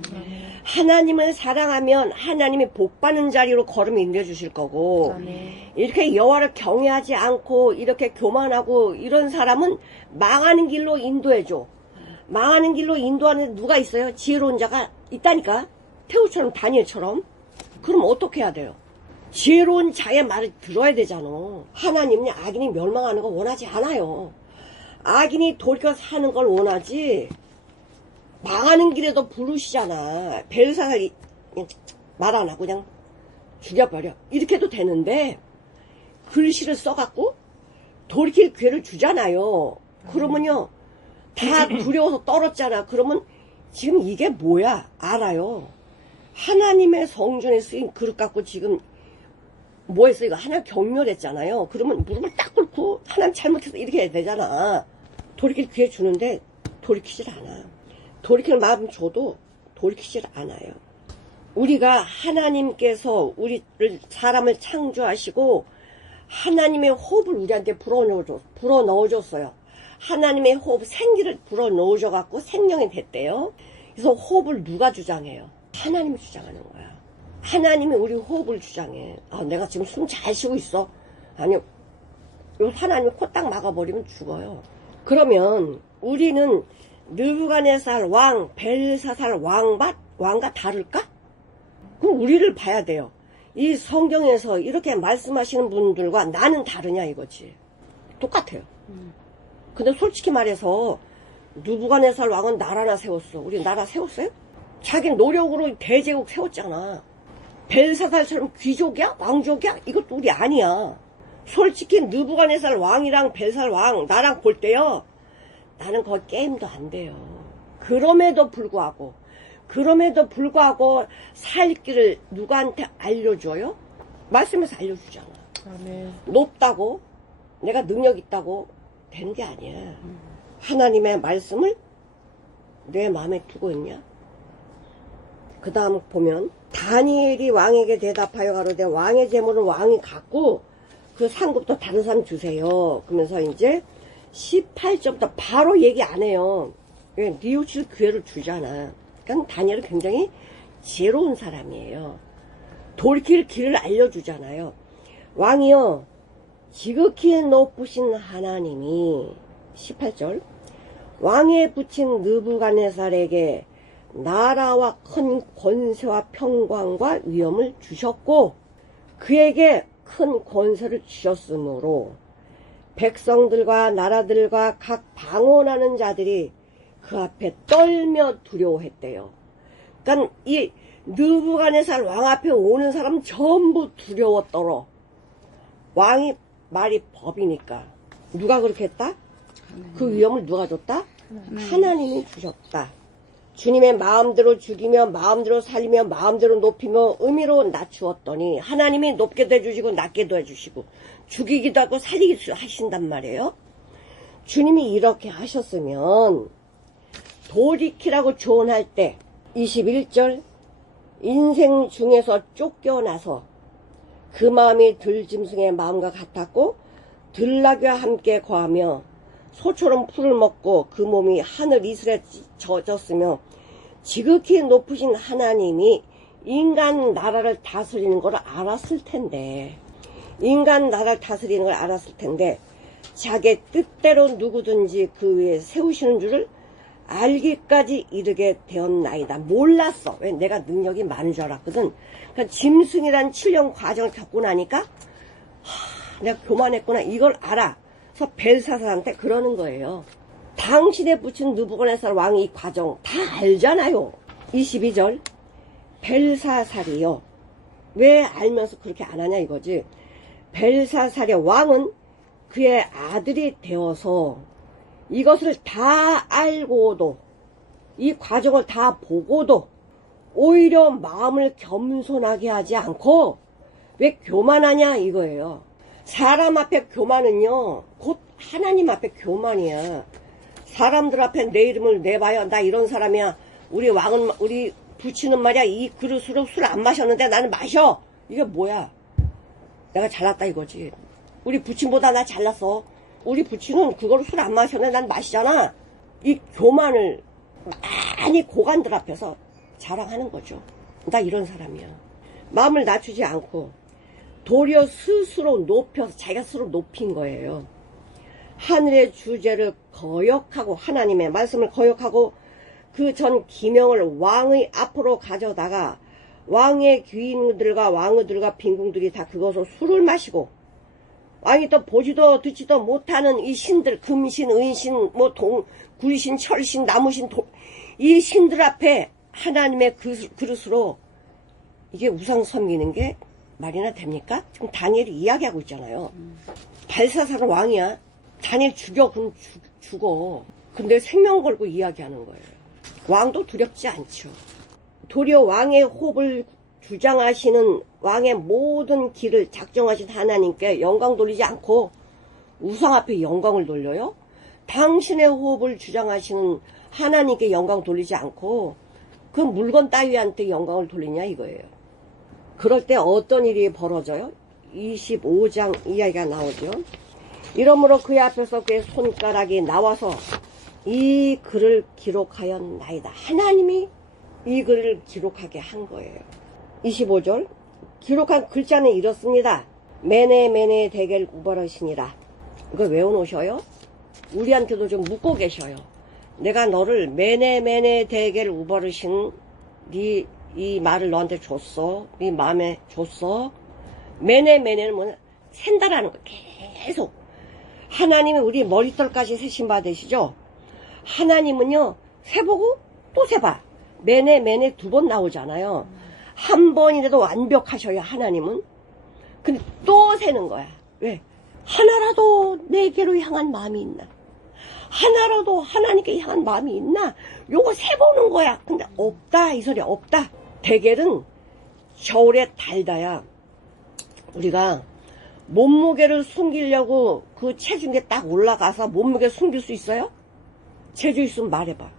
하나님을 사랑하면 하나님이 복받는 자리로 걸음을 인도해 주실 거고, 이렇게 여호와를 경외하지 않고 이렇게 교만하고 이런 사람은 망하는 길로 인도해 줘. 망하는 길로 인도하는 누가 있어요? 지혜로운 자가 있다니까. 태우처럼 다니엘처럼. 그럼 어떻게 해야 돼요? 지혜로운 자의 말을 들어야 되잖아. 하나님은 악인이 멸망하는 거 원하지 않아요. 악인이 돌이켜 사는 걸 원하지, 망하는 길에도 부르시잖아. 벨사살 말 안 하고 그냥 죽여버려. 이렇게 해도 되는데, 글씨를 써갖고 돌이킬 기회를 주잖아요. 그러면요, 다 두려워서 떨었잖아. 그러면 지금 이게 뭐야? 알아요. 하나님의 성전에 쓰인 그릇 갖고 지금 뭐 했어? 이거 하나님 경멸했잖아요. 그러면 무릎을 딱 꿇고 하나님 잘못해서 이렇게 해야 되잖아. 돌이킬 기회 주는데 돌이키질 않아. 돌이킬 마음 줘도 돌이키질 않아요. 우리가 하나님께서 사람을 창조하시고 하나님의 호흡을 우리한테 불어넣어줬어요. 하나님의 호흡, 생기를 불어넣어줘갖고 생명이 됐대요. 그래서 호흡을 누가 주장해요? 하나님이 주장하는 거야. 하나님이 우리 호흡을 주장해. 아, 내가 지금 숨 잘 쉬고 있어. 아니요. 하나님이 코 딱 막아버리면 죽어요. 그러면 우리는 느부갓네살 왕, 벨사살 왕과 다를까? 그럼 우리를 봐야 돼요. 이 성경에서 이렇게 말씀하시는 분들과 나는 다르냐 이거지. 똑같아요. 근데 솔직히 말해서 느부갓네살 왕은 나라나 세웠어. 우리 나라 세웠어요? 자기 노력으로 대제국 세웠잖아. 벨사살처럼 귀족이야? 왕족이야? 이것도 우리 아니야. 솔직히 느부갓네살 왕이랑 벨사살 왕 나랑 볼 때요, 나는 거의 게임도 안 돼요. 그럼에도 불구하고 살 길을 누구한테 알려줘요? 말씀에서 알려주잖아. 아멘. 높다고, 내가 능력 있다고 되는 게 아니야. 하나님의 말씀을 내 마음에 두고 있냐? 그 다음 보면 다니엘이 왕에게 대답하여 가로되 왕의 재물은 왕이 갖고 그 상급도 다른 사람 주세요. 그러면서 이제 18절부터 바로 얘기 안 해요. 뉘우칠 기회를 주잖아. 그러니까 다니엘은 굉장히 지혜로운 사람이에요. 돌이킬 길을 알려주잖아요. 왕이요, 지극히 높으신 하나님이 18절 왕에 붙인 느부갓네살에게 나라와 큰 권세와 평강과 위엄을 주셨고 그에게 큰 권세를 주셨으므로 백성들과 나라들과 각 방언하는 자들이 그 앞에 떨며 두려워했대요. 그러니까 이 느부갓네살 왕 앞에 오는 사람 전부 두려웠더러. 왕이 말이 법이니까. 누가 그렇게 했다? 그 위험을 누가 줬다? 하나님이 주셨다. 주님의 마음대로 죽이며 마음대로 살리며 마음대로 높이며 의미로 낮추었더니 하나님이 높게도 해주시고 낮게도 해주시고 죽이기도 하고 살리기도 하신단 말이에요. 주님이 이렇게 하셨으면 돌이키라고 조언할 때 21절 인생 중에서 쫓겨나서 그 마음이 들짐승의 마음과 같았고 들나귀와 함께 거하며 소처럼 풀을 먹고 그 몸이 하늘 이슬에 젖었으며 지극히 높으신 하나님이 인간 나라를 다스리는 걸 알았을 텐데 인간 나라를 다스리는 걸 알았을 텐데 자기 뜻대로 누구든지 그 위에 세우시는 줄을 알기까지 이르게 되었나이다. 몰랐어. 왜? 내가 능력이 많은 줄 알았거든. 그러니까 짐승이란 7년 과정을 겪고 나니까 내가 교만했구나 이걸 알아. 그래서 벨사살한테 그러는 거예요. 당신의 부친 느부갓네살 왕이 이 과정 다 알잖아요. 22절 벨사살이요. 왜 알면서 그렇게 안 하냐 이거지. 벨사살의 왕은 그의 아들이 되어서 이것을 다 알고도 이 과정을 다 보고도 오히려 마음을 겸손하게 하지 않고 왜 교만하냐 이거예요. 사람 앞에 교만은요 곧 하나님 앞에 교만이야. 사람들 앞에 내 이름을 내봐요. 나 이런 사람이야. 우리 왕은 우리 부치는 말이야 이 그릇으로 술 안 마셨는데 나는 마셔. 이게 뭐야. 내가 잘났다 이거지. 우리 부친보다 나 잘났어. 우리 부친은 그거로 술 안 마셨는데 난 마시잖아. 이 교만을 많이 고관들 앞에서 자랑하는 거죠. 나 이런 사람이야. 마음을 낮추지 않고 도리어 스스로 높여서 자기가 스스로 높인 거예요. 하늘의 주제를 거역하고 하나님의 말씀을 거역하고 그 전 기명을 왕의 앞으로 가져다가 왕의 귀인들과 왕의들과 빈궁들이 다 그것으로 술을 마시고 왕이 또 보지도 듣지도 못하는 이 신들 금신, 은신, 뭐 굴신, 철신, 나무신 이 신들 앞에 하나님의 그릇으로 이게 우상 섬기는 게 말이나 됩니까? 지금 다니엘이 이야기하고 있잖아요. 벨사살은 왕이야. 다니엘 죽여. 그럼 죽어. 근데 생명 걸고 이야기하는 거예요. 왕도 두렵지 않죠. 도리어 왕의 호흡을 주장하시는 왕의 모든 길을 작정하신 하나님께 영광 돌리지 않고 우상 앞에 영광을 돌려요? 당신의 호흡을 주장하시는 하나님께 영광 돌리지 않고 그 물건 따위한테 영광을 돌리냐 이거예요. 그럴 때 어떤 일이 벌어져요? 25장 이야기가 나오죠. 이러므로 그의 앞에서 그의 손가락이 나와서 이 글을 기록하였나이다. 하나님이 이 글을 기록하게 한 거예요. 25절 기록한 글자는 이렇습니다. 메네 대겔 우바르시니라. 이거 외워놓으셔요. 우리한테도 좀 묻고 계셔요. 내가 너를 메네 대겔 우바르신 이 말을 너한테 줬어. 네 마음에 줬어. 메네는 뭐냐? 샌다라는 거 계속. 하나님이 우리 머리털까지 세신 받으시죠? 하나님은요 세보고 또 세봐. 메네 두 번 나오잖아요. 한 번이라도 완벽하셔요 하나님은. 근데 또 세는 거야. 왜? 하나라도 내게로 향한 마음이 있나? 하나라도 하나님께 향한 마음이 있나? 요거 세보는 거야. 근데 없다 이 소리야. 없다. 대겔은 겨울에 달다야. 우리가 몸무게를 숨기려고 그 체중계 딱 올라가서 몸무게 숨길 수 있어요? 체중 있으면 말해봐.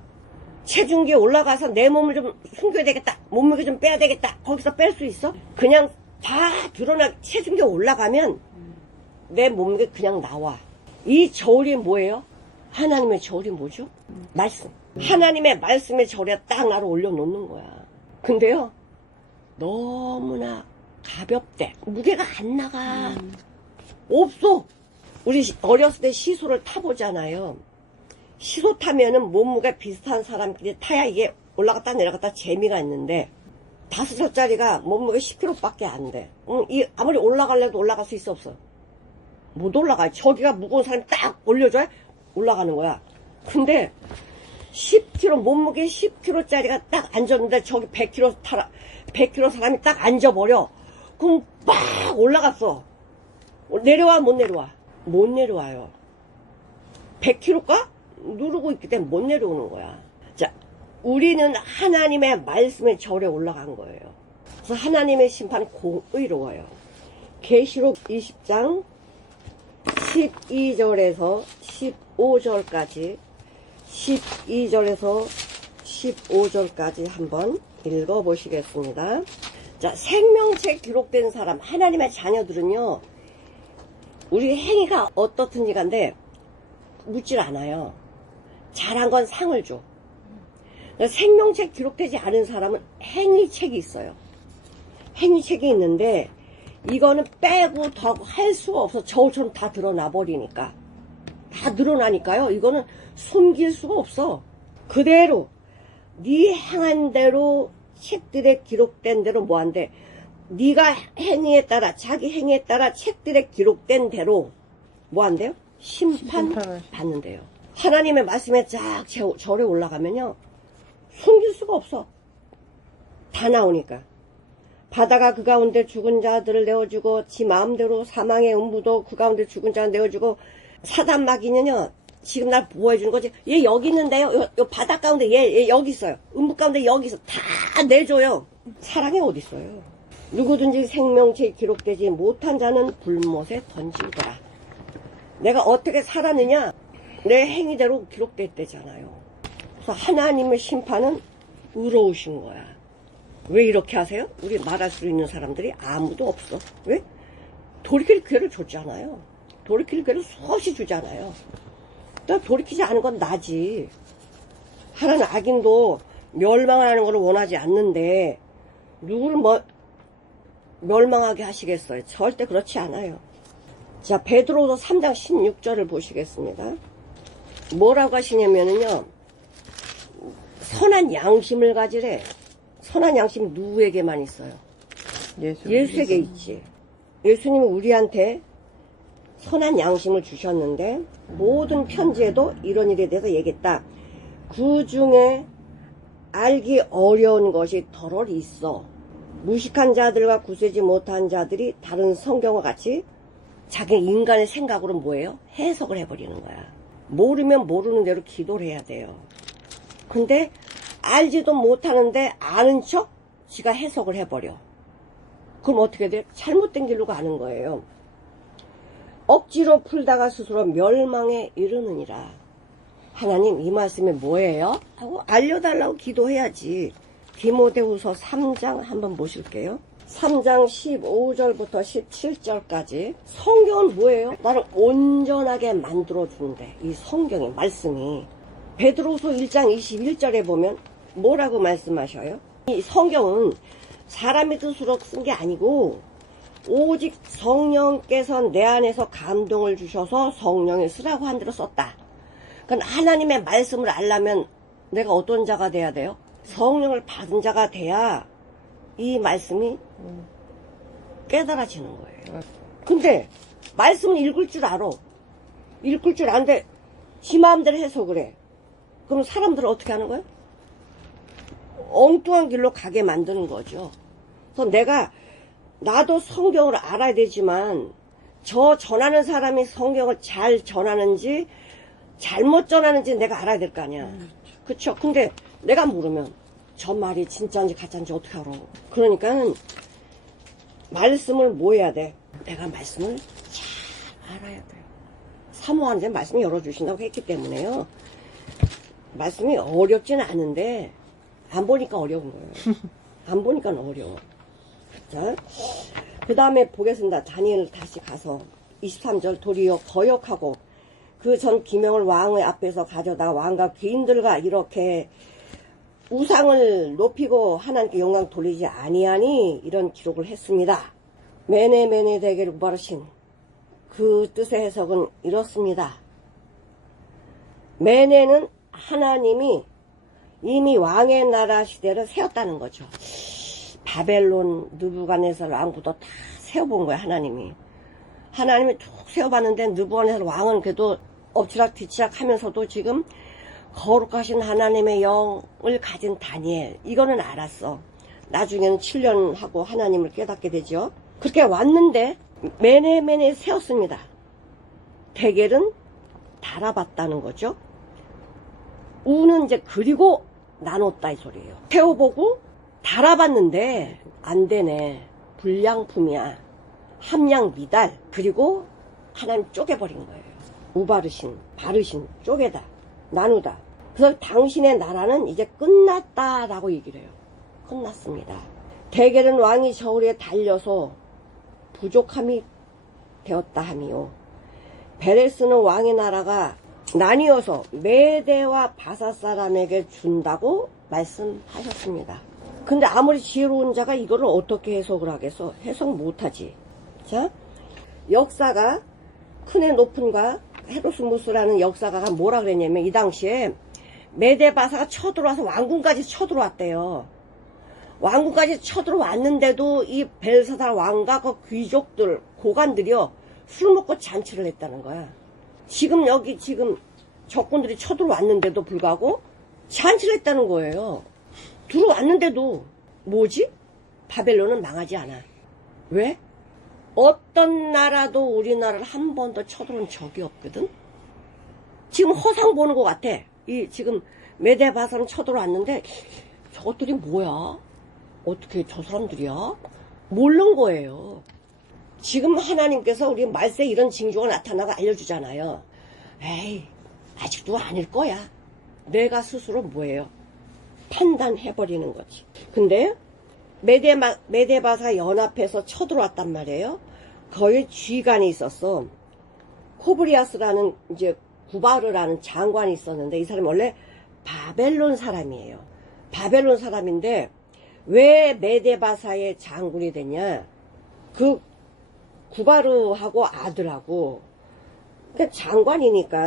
체중계 올라가서 내 몸을 좀 숨겨야 되겠다. 몸무게 좀 빼야 되겠다. 거기서 뺄 수 있어? 그냥 다 드러나. 체중계 올라가면 내 몸무게 그냥 나와. 이 저울이 뭐예요? 하나님의 저울이 뭐죠? 말씀. 하나님의 말씀의 저울에 딱 나를 올려놓는 거야. 근데요 너무나 가볍대. 무게가 안 나가. 없어. 우리 어렸을 때 시소를 타보잖아요. 시소 타면은 몸무게 비슷한 사람끼리 타야 이게 올라갔다 내려갔다 재미가 있는데 5살짜리가 몸무게 10kg밖에 안 돼. 아무리 올라가려도 올라갈 수 있어 없어? 못 올라가. 저기가 무거운 사람이 딱 올려줘야 올라가는 거야. 근데 10kg, 몸무게 10kg짜리가 딱 앉았는데 저기 100kg 사람이 딱 앉아버려. 그럼 막 올라갔어. 내려와, 못 내려와? 못 내려와요. 100kg가 누르고 있기 때문에 못 내려오는 거야. 자, 우리는 하나님의 말씀의 절에 올라간 거예요. 그래서 하나님의 심판 공의로워요. 계시록 20장 12절에서 15절까지 12절에서 15절까지 한번 읽어보시겠습니다. 자, 생명책 기록된 사람, 하나님의 자녀들은요, 우리 행위가 어떻든지 간데 묻질 않아요. 잘한 건 상을 줘. 생명책 기록되지 않은 사람은 행위책이 있어요. 행위책이 있는데 이거는 빼고 더하고 할 수가 없어. 저울처럼 다 드러나 버리니까. 다 드러나니까요. 이거는 숨길 수가 없어. 그대로 네 행한 대로 책들에 기록된 대로 뭐한대? 네가 행위에 따라, 자기 행위에 따라 책들에 기록된 대로 뭐한대요? 심판 받는데요. 하나님의 말씀에 쫙 절에 올라가면요, 숨길 수가 없어. 다 나오니까. 바다가 그 가운데 죽은 자들을 내어주고 지 마음대로 사망의 음부도 그 가운데 죽은 자를 내어주고, 사단 마귀는요 지금 날 보호해주는 거지. 얘 여기 있는데요. 요 바다 가운데 얘 여기 있어요. 음부 가운데 여기 있어. 다 내줘요. 사랑이 어디 있어요. 누구든지 생명체에 기록되지 못한 자는 불못에 던지더라. 내가 어떻게 살았느냐, 내 행위대로 기록됐대잖아요. 그래서 하나님의 심판은 의로우신 거야. 왜 이렇게 하세요? 우리 말할 수 있는 사람들이 아무도 없어. 왜? 돌이킬 기회를 줬잖아요. 돌이킬 기회를 수없이 주잖아요. 또 돌이키지 않은 건 나지. 하나는 악인도 멸망을 하는 걸 원하지 않는데 누구를 멸망하게 하시겠어요? 절대 그렇지 않아요. 자, 베드로서 3장 16절을 보시겠습니다. 뭐라고 하시냐면요, 선한 양심을 가지래. 선한 양심이 누구에게만 있어요? 예수에게 있지. 예수님은 우리한테 선한 양심을 주셨는데 모든 편지에도 이런 일에 대해서 얘기했다. 그 중에 알기 어려운 것이 덜어 있어. 무식한 자들과 구세지 못한 자들이 다른 성경과 같이 자기 인간의 생각으로 뭐예요? 해석을 해버리는 거야. 모르면 모르는 대로 기도를 해야 돼요. 근데 알지도 못하는데 아는 척 지가 해석을 해버려. 그럼 어떻게 돼? 잘못된 길로 가는 거예요. 억지로 풀다가 스스로 멸망에 이르느니라. 하나님, 이 말씀이 뭐예요? 하고 알려달라고 기도해야지. 디모데후서 3장 한번 보실게요. 3장 15절부터 17절까지. 성경은 뭐예요? 나를 온전하게 만들어주는데, 이 성경의 말씀이. 베드로후서 1장 21절에 보면 뭐라고 말씀하셔요? 이 성경은 사람의 뜻으로 쓴 게 아니고 오직 성령께서 내 안에서 감동을 주셔서 성령이 쓰라고 한 대로 썼다. 그러니까 하나님의 말씀을 알려면 내가 어떤 자가 돼야 돼요? 성령을 받은 자가 돼야 이 말씀이 깨달아지는 거예요. 근데 말씀은 읽을 줄 알아. 읽을 줄 아는데 지 마음대로 해석을 해. 그럼 사람들은 어떻게 하는 거예요? 엉뚱한 길로 가게 만드는 거죠. 그래서 나도 성경을 알아야 되지만 저 전하는 사람이 성경을 잘 전하는지 잘못 전하는지 내가 알아야 될 거 아니야. 그쵸? 근데 내가 모르면 저 말이 진짜인지 가짜인지 어떻게 알아. 그러니까는 말씀을 뭐 해야 돼? 내가 말씀을 잘 알아야 돼요. 사모하는데 말씀이 열어주신다고 했기 때문에요. 말씀이 어렵지는 않은데 안 보니까 어려운 거예요. 안 보니까 어려워. 자, 그 다음에 보겠습니다. 다니엘 다시 가서 23절 도리어 거역하고 그 전 기명을 왕의 앞에서 가져다 왕과 귀인들과 이렇게 우상을 높이고 하나님께 영광 돌리지 아니하니 이런 기록을 했습니다. 메네 대개를 우바르신 그 뜻의 해석은 이렇습니다. 메네는 하나님이 이미 왕의 나라 시대를 세웠다는 거죠. 바벨론, 느부갓네살 왕부터 다 세워본 거야, 하나님이. 하나님이 쭉 세워봤는데 느부갓네살 왕은 그래도 엎치락 뒤치락 하면서도 지금 거룩하신 하나님의 영을 가진 다니엘. 이거는 알았어. 나중에는 7년 하고 하나님을 깨닫게 되죠. 그렇게 왔는데 매네매네 세웠습니다. 대겔은 달아봤다는 거죠. 우는 이제 그리고 나눴다 이 소리예요. 세워보고 달아봤는데 안 되네. 불량품이야. 함량 미달. 그리고 하나님 쪼개버린 거예요. 우바르신, 바르신, 쪼개다, 나누다. 그래서 당신의 나라는 이제 끝났다라고 얘기를 해요. 끝났습니다. 대겔은 왕이 저울에 달려서 부족함이 되었다 함이요. 베레스는 왕의 나라가 나뉘어서 메대와 바사 사람에게 준다고 말씀하셨습니다. 근데 아무리 지혜로운 자가 이거를 어떻게 해석을 하겠어? 해석 못하지. 자, 역사가 큰애 높은과 헤로스무스라는 역사가가 뭐라 그랬냐면 이 당시에 메대 바사가 쳐들어와서 왕궁까지 쳐들어왔대요. 왕궁까지 쳐들어왔는데도 이 벨사살 왕과 그 귀족들, 고관들이요, 술 먹고 잔치를 했다는 거야. 지금 여기 지금 적군들이 쳐들어왔는데도 불구하고 잔치를 했다는 거예요. 들어왔는데도 뭐지? 바벨론은 망하지 않아. 왜? 어떤 나라도 우리나라를 한 번도 쳐들어온 적이 없거든? 지금 허상 보는 것 같아. 이 지금 메데바사는 쳐들어왔는데 저것들이 뭐야? 어떻게 저 사람들이야? 모르는 거예요. 지금 하나님께서 우리 말세에 이런 징조가 나타나고 알려주잖아요. 에이, 아직도 아닐 거야. 내가 스스로 뭐예요? 판단해버리는 거지. 근데 메데바사 연합해서 쳐들어왔단 말이에요. 거의 쥐관이 있었어. 코브리아스라는 이제 구바르라는 장관이 있었는데 이 사람이 원래 바벨론 사람이에요. 바벨론 사람인데 왜 메데바사의 장군이 됐냐? 그 구바르하고 아들하고 그러니까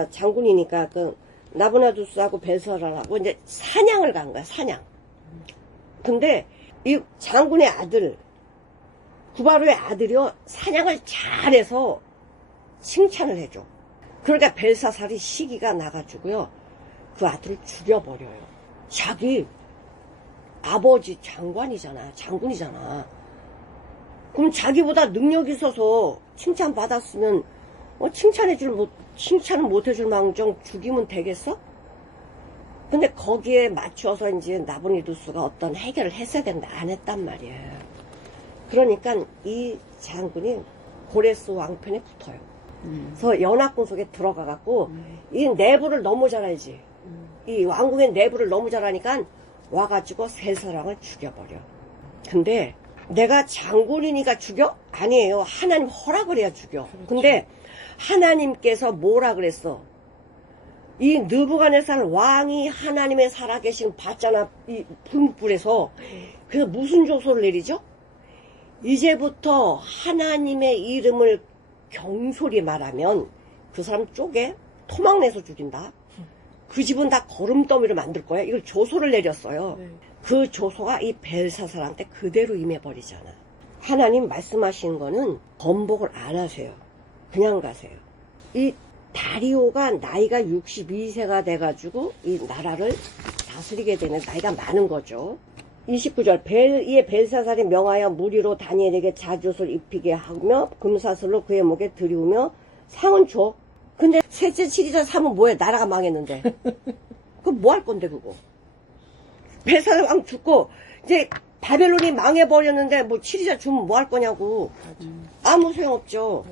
장군이니까 그 나부나두스하고 벨사라하고 이제 사냥을 간 거야. 사냥. 근데 이 장군의 아들 구바르의 아들이요 사냥을 잘해서 칭찬을 해줘. 그러니까 벨사살이 시기가 나가지고요 그 아들을 죽여버려요. 자기 아버지 장군이잖아. 그럼 자기보다 능력이 있어서 칭찬받았으면 칭찬을 못해줄 망정 죽이면 되겠어? 근데 거기에 맞춰서 이제 나부니두스가 어떤 해결을 했어야 되는데 안 했단 말이에요. 그러니까 이 장군이 고레스 왕편에 붙어요. 그래서 연합군 속에 들어가갖고 이 내부를 너무 잘 알지. 이 왕궁의 내부를 너무 잘 아니까 와가지고 세 사람을 죽여버려. 근데 내가 장군이니까 죽여? 아니에요. 하나님 허락을 해야 죽여. 그렇죠. 근데 하나님께서 뭐라 그랬어? 이 느부갓네살 왕이 하나님의 살아계신 봤잖아. 이 불에서. 그래서 무슨 조소를 내리죠? 이제부터 하나님의 이름을 경솔히 말하면 그 사람 쪽에 토막내서 죽인다. 그 집은 다 거름더미를 만들 거야. 이걸 조소를 내렸어요. 네. 그 조소가 이 벨사살한테 그대로 임해버리잖아. 하나님 말씀하신 거는 번복을 안 하세요. 그냥 가세요. 이 다리오가 나이가 62세가 돼가지고 이 나라를 다스리게 되는 나이가 많은 거죠. 29절 이에 벨사살이 명하여 무리로 다니엘에게 자주옷을 입히게 하며 금사슬로 그의 목에 들이우며 상은 줘. 근데 셋째 치리자 사면 뭐해? 나라가 망했는데. 그거 뭐 할 건데 그거? 벨사살 왕 죽고 이제 바벨론이 망해버렸는데 뭐 치리자 주면 뭐 할 거냐고. 아무 소용없죠.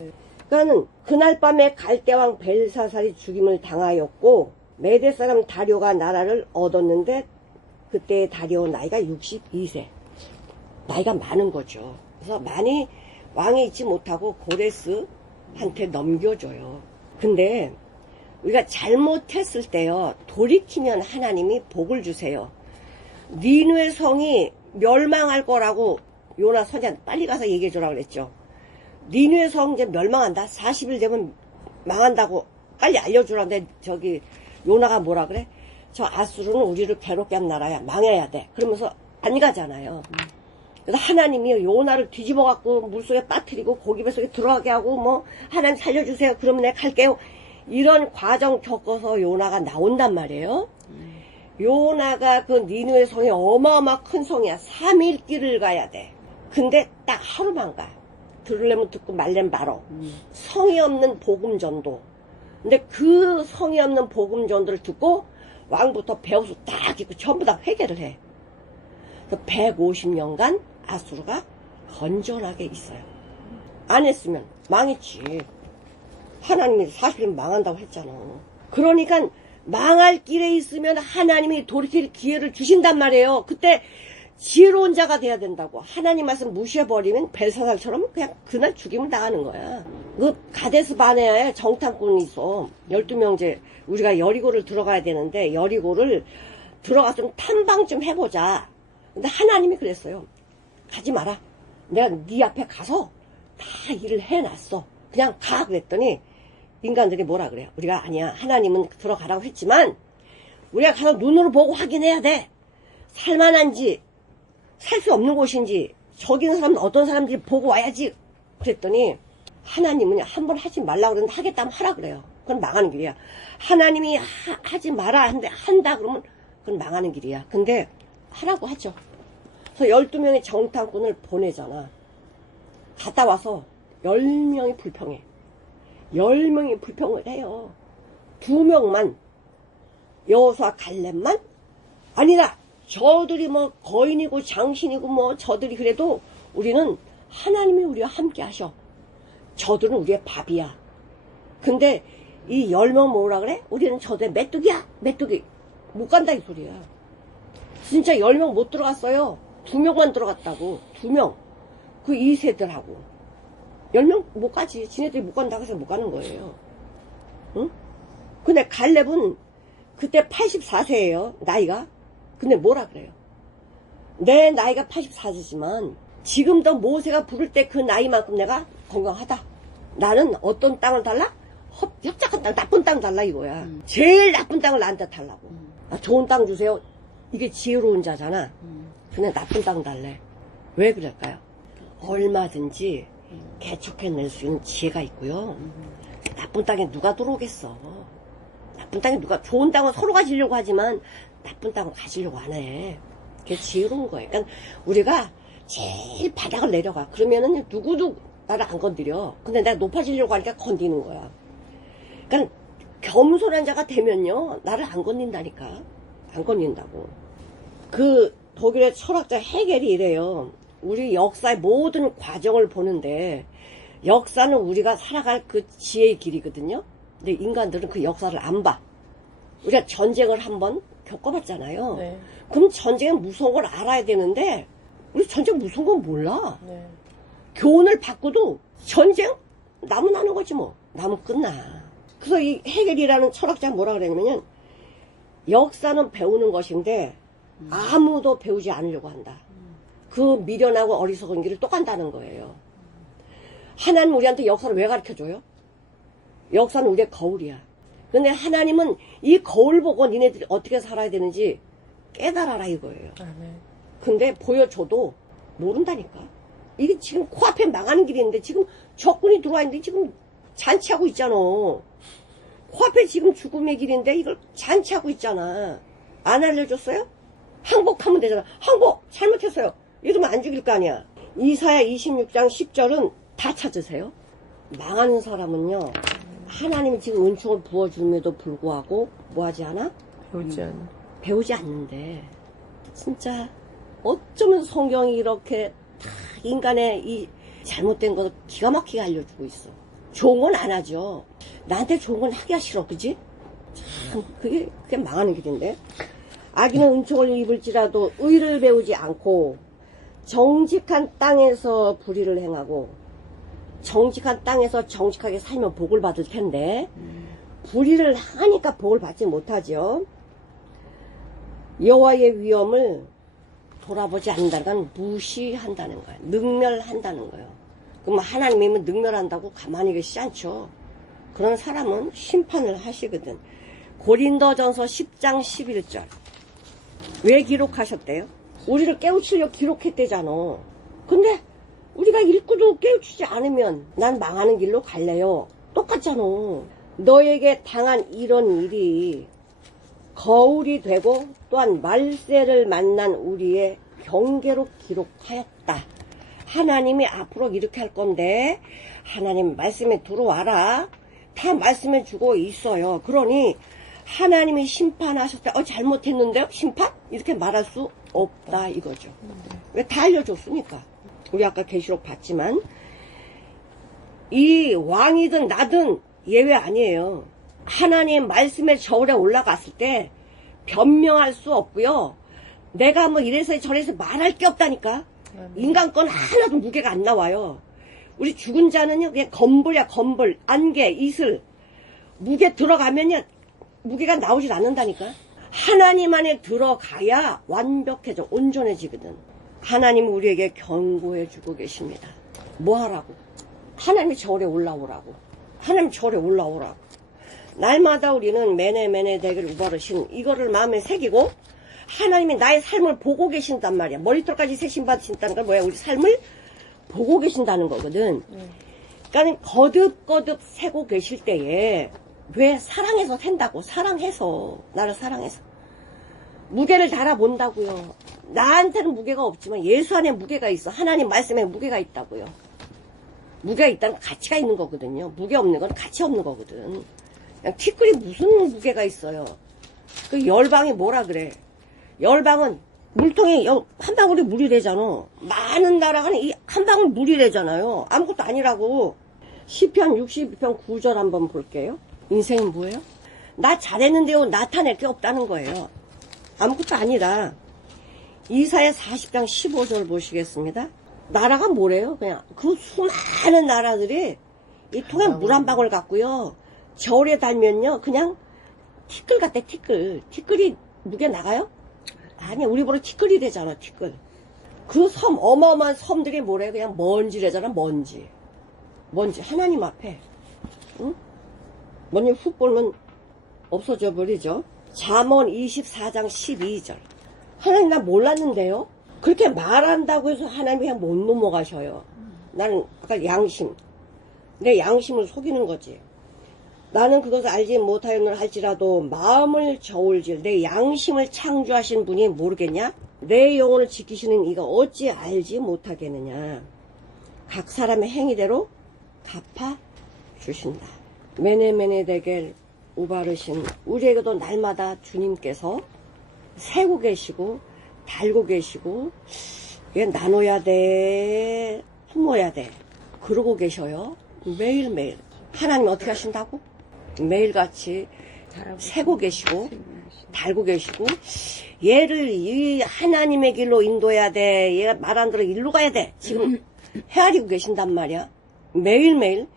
그러니까 그날 밤에 갈대왕 벨사살이 죽임을 당하였고 메대 사람 다리오가 나라를 얻었는데 그때 다리오 나이가 62세. 나이가 많은 거죠. 그래서 많이 왕이 있지 못하고 고레스한테 넘겨줘요. 근데 우리가 잘못했을 때요 돌이키면 하나님이 복을 주세요. 니느웨 성이 멸망할 거라고 요나 선지자한테 빨리 가서 얘기해 주라고 그랬죠. 니느웨 성 이제 멸망한다. 40일 되면 망한다고 빨리 알려주라는데 저기 요나가 뭐라 그래? 저 아수르는 우리를 괴롭게 한 나라야. 망해야 돼. 그러면서 안 가잖아요. 그래서 하나님이 요나를 뒤집어 갖고 물속에 빠뜨리고 고기 뱃속에 들어가게 하고 뭐 하나님 살려주세요. 그러면 내가 갈게요. 이런 과정 겪어서 요나가 나온단 말이에요. 요나가 그 니누의 성이 어마어마 큰 성이야. 3일 길을 가야 돼. 근데 딱 하루만 가. 들으려면 듣고 말려면 말어. 성이 없는 복음 전도. 근데 그 성이 없는 복음 전도를 듣고 왕부터 배우수 딱 있고 전부 다 회개를 해. 150년간 아수르가 건전하게 있어요. 안 했으면 망했지. 하나님이 40년 망한다고 했잖아. 그러니까 망할 길에 있으면 하나님이 돌이킬 기회를 주신단 말이에요. 그때 지혜로운 자가 돼야 된다고. 하나님 말씀 무시해버리면 벨사살처럼 그냥 그날 죽이면 나가는 거야. 그 가데스 바네아에 정탐꾼이 있어. 12명제 우리가 여리고를 들어가야 되는데 여리고를 들어가서 좀 탐방 좀 해보자. 근데 하나님이 그랬어요. 가지 마라. 내가 네 앞에 가서 다 일을 해놨어. 그냥 가 그랬더니 인간들이 뭐라 그래요. 우리가 아니야. 하나님은 들어가라고 했지만 우리가 가서 눈으로 보고 확인해야 돼. 살만한지 살 수 없는 곳인지 저기 있는 사람은 어떤 사람인지 보고 와야지. 그랬더니 하나님은 한번 하지 말라고 그러는데 하겠다면 하라 그래요. 그건 망하는 길이야. 하나님이 하지 마라 하는데 한다 그러면 그건 망하는 길이야. 근데 하라고 하죠. 그래서 12명의 정탐꾼을 보내잖아. 갔다 와서 10명이 불평해. 10명이 불평을 해요. 2명만 여호수아 갈렙만 아니다. 저들이 뭐 거인이고 장신이고 뭐 저들이 그래도 우리는 하나님이 우리와 함께 하셔. 저들은 우리의 밥이야. 근데 이 10명 뭐라 그래? 우리는 저들의 메뚜기야. 메뚜기. 못 간다 이 소리야. 진짜 10명 못 들어갔어요. 2명만 들어갔다고. 2명. 그 2세들하고. 10명 못 가지. 지네들이 못 간다고 해서 못 가는 거예요. 응? 근데 갈렙은 그때 84세예요. 나이가. 근데 뭐라 그래요? 내 나이가 84세지만 지금도 모세가 부를 때 그 나이만큼 내가 건강하다. 나는 어떤 땅을 달라? 협착한 땅, 나쁜 땅 달라 이거야. 제일 나쁜 땅을 나한테 달라고. 아, 좋은 땅 주세요. 이게 지혜로운 자잖아. 근데 나쁜 땅 달래. 왜 그럴까요? 얼마든지 개척해낼 수 있는 지혜가 있고요. 나쁜 땅에 누가 들어오겠어. 나쁜 땅에 누가, 좋은 땅은 서로 가지려고 하지만 나쁜 땅을 가지려고 안 해. 그게 지혜로운 거예요. 그러니까 우리가 제일 바닥을 내려가. 그러면은 누구도 나를 안 건드려. 근데 내가 높아지려고 하니까 건드리는 거야. 그러니까 겸손한 자가 되면요. 나를 안 건든다니까. 안 건든다고. 그 독일의 철학자 헤겔이 이래요. 우리 역사의 모든 과정을 보는데 역사는 우리가 살아갈 그 지혜의 길이거든요. 근데 인간들은 그 역사를 안 봐. 우리가 전쟁을 한번 겪어봤잖아요. 네. 그럼 전쟁은 무서운 걸 알아야 되는데 우리 전쟁 무서운 건 몰라. 네. 교훈을 받고도 전쟁? 나면 하는 거지 뭐. 나면 끝나. 그래서 이 헤겔이라는 철학자가 뭐라 그랬냐면 역사는 배우는 것인데 아무도 배우지 않으려고 한다. 그 미련하고 어리석은 길을 또 간다는 거예요. 하나님 우리한테 역사를 왜 가르쳐줘요? 역사는 우리의 거울이야. 근데 하나님은 이 거울 보고 니네들이 어떻게 살아야 되는지 깨달아라 이거예요. 아멘. 근데 보여줘도 모른다니까. 이게 지금 코앞에 망하는 길이 있는데 지금 적군이 들어와 있는데 지금 잔치하고 있잖아. 코앞에 지금 죽음의 길인데 이걸 잔치하고 있잖아. 안 알려줬어요? 항복하면 되잖아. 항복! 잘못했어요. 이러면 안 죽일 거 아니야. 이사야 26장 10절은 다 찾으세요. 망하는 사람은요. 하나님이 지금 은총을 부어줌에도 불구하고 뭐하지 않아? 배우지 않는데 진짜 어쩌면 성경이 이렇게 다 인간의 이 잘못된 것을 기가 막히게 알려주고 있어. 좋은 건 안 하죠. 나한테 좋은 건 하기가 싫어. 그지? 참 그게 망하는 길인데. 악인은 은총을 입을지라도 의를 배우지 않고 정직한 땅에서 불의를 행하고 정직한 땅에서 정직하게 살면 복을 받을 텐데 불의를 하니까 복을 받지 못하죠. 여호와의 위엄을 돌아보지 않는다는 건 무시한다는 거예요. 능멸한다는 거예요. 그럼 하나님이면 능멸한다고 가만히 계시지 않죠. 그런 사람은 심판을 하시거든. 고린도전서 10장 11절. 왜 기록하셨대요? 우리를 깨우치려고 기록했대잖아. 근데 우리가 읽고도 깨우치지 않으면 난 망하는 길로 갈래요. 똑같잖아. 너에게 당한 이런 일이 거울이 되고 또한 말세를 만난 우리의 경계로 기록하였다. 하나님이 앞으로 이렇게 할 건데 하나님 말씀에 들어와라. 다 말씀해 주고 있어요. 그러니 하나님이 심판하실 때 잘못했는데요? 심판? 이렇게 말할 수 없다 이거죠. 왜 다 알려줬으니까. 우리 아까 계시록 봤지만 이 왕이든 나든 예외 아니에요. 하나님 말씀의 저울에 올라갔을 때 변명할 수 없고요. 내가 뭐 이래서 저래서 말할 게 없다니까. 인간 건 하나도 무게가 안 나와요. 우리 죽은 자는요 그냥 건불이야 건불. 안개, 이슬. 무게 들어가면요 무게가 나오질 않는다니까. 하나님 안에 들어가야 완벽해져 온전해지거든. 하나님은 우리에게 경고해 주고 계십니다. 뭐 하라고? 하나님이 절에 올라오라고. 하나님 절에 올라오라고. 날마다 우리는 매네 되기를 우바르신 이거를 마음에 새기고 하나님이 나의 삶을 보고 계신단 말이야. 머리털까지 세심 받으신다는 건 뭐야? 우리 삶을 보고 계신다는 거거든. 그러니까 거듭 세고 계실 때에 왜 사랑해서 샌다고? 사랑해서. 나를 사랑해서. 무게를 달아본다고요. 나한테는 무게가 없지만 예수 안에 무게가 있어. 하나님 말씀에 무게가 있다고요. 무게가 있다는 건 가치가 있는 거거든요. 무게 없는 건 가치 없는 거거든. 그냥 티끌이 무슨 무게가 있어요. 그 열방이 뭐라 그래. 열방은 물통에 한 방울이 물이래잖아. 많은 나라가 이 한 방울 물이래잖아요. 아무것도 아니라고. 시편 62편 9절 한번 볼게요. 인생은 뭐예요? 나 잘했는데요. 나타낼 게 없다는 거예요. 아무것도 아니라. 이사야 40장 15절 보시겠습니다. 나라가 뭐래요? 그냥 그 수많은 나라들이 이 통에 물 한 방울 갖고요. 저울에 달면요. 그냥 티끌 같대 티끌. 티끌이 무게 나가요? 아니 우리 보러 티끌이 되잖아 티끌. 그 섬 어마어마한 섬들이 뭐래? 그냥 먼지래잖아 먼지. 먼지 하나님 앞에 응? 먼지 훅 볼면 없어져 버리죠. 잠언 24장 12절. 하나님 나 몰랐는데요. 그렇게 말한다고 해서 하나님이 그냥 못 넘어가셔요. 나는 아까 양심. 내 양심을 속이는 거지. 나는 그것을 알지 못하였노라 할지라도 마음을 저울질 내 양심을 창조하신 분이 모르겠냐? 내 영혼을 지키시는 이가 어찌 알지 못하겠느냐? 각 사람의 행위대로 갚아 주신다. 매네 되길 우바르신 우리에게도 날마다 주님께서 세고 계시고 달고 계시고 얘 나눠야 돼 품어야 돼 그러고 계셔요. 매일매일. 하나님 어떻게 하신다고? 매일같이 세고 계시고 달고 계시고 얘를 이 하나님의 길로 인도해야 돼. 얘가 말 안 들어 일로 가야 돼. 지금 헤아리고 계신단 말이야. 매일매일.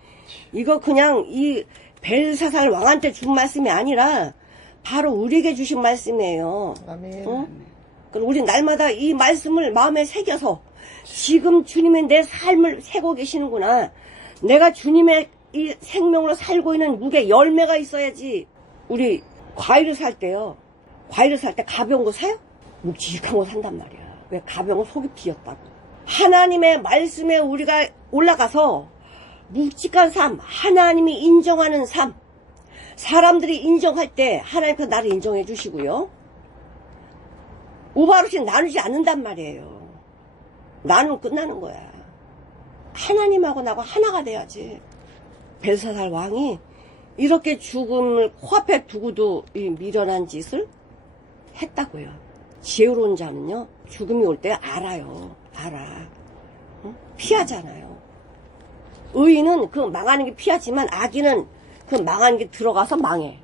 이거 그냥 이 벨사살 왕한테 준 말씀이 아니라 바로 우리에게 주신 말씀이에요. 아멘. 어? 그럼 우리 날마다 이 말씀을 마음에 새겨서 지금 주님의 내 삶을 세고 계시는구나. 내가 주님의 이 생명으로 살고 있는 무게 열매가 있어야지. 우리 과일을 살 때요. 과일을 살 때 가벼운 거 사요? 묵직한 거 산단 말이야. 왜? 가벼운 거 속이 비었다고. 하나님의 말씀에 우리가 올라가서 묵직한 삶, 하나님이 인정하는 삶, 사람들이 인정할 때 하나님께서 나를 인정해 주시고요. 우바르신 나누지 않는단 말이에요. 나누면 끝나는 거야. 하나님하고 나하고 하나가 돼야지. 벨사살 왕이 이렇게 죽음을 코앞에 두고도 이 미련한 짓을 했다고요. 지혜로운 자는요, 죽음이 올 때 알아요. 알아. 응? 피하잖아요. 의인은 그 망하는 게 피하지만 악인은 그 망하는 게 들어가서 망해.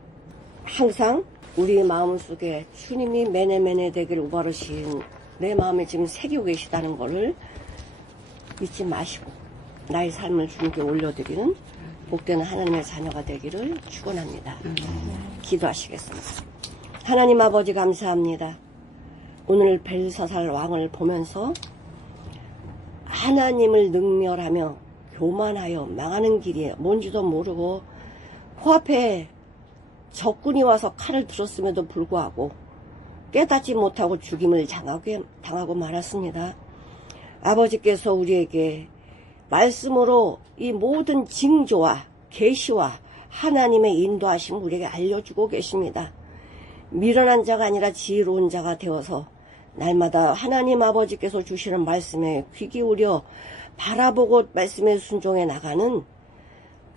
항상 우리 마음속에 주님이 매네 되기를 우바르신 내 마음에 지금 새기고 계시다는 거를 잊지 마시고 나의 삶을 주님께 올려드리는 복되는 하나님의 자녀가 되기를 축원합니다. 기도하시겠습니다. 하나님 아버지 감사합니다. 오늘 벨사살 왕을 보면서 하나님을 능멸하며 교만하여 망하는 길이 뭔지도 모르고 코앞에 적군이 와서 칼을 들었음에도 불구하고 깨닫지 못하고 죽임을 당하고 말았습니다. 아버지께서 우리에게 말씀으로 이 모든 징조와 계시와 하나님의 인도하심 우리에게 알려주고 계십니다. 미련한 자가 아니라 지혜로운 자가 되어서 날마다 하나님 아버지께서 주시는 말씀에 귀 기울여 바라보고 말씀에 순종해 나가는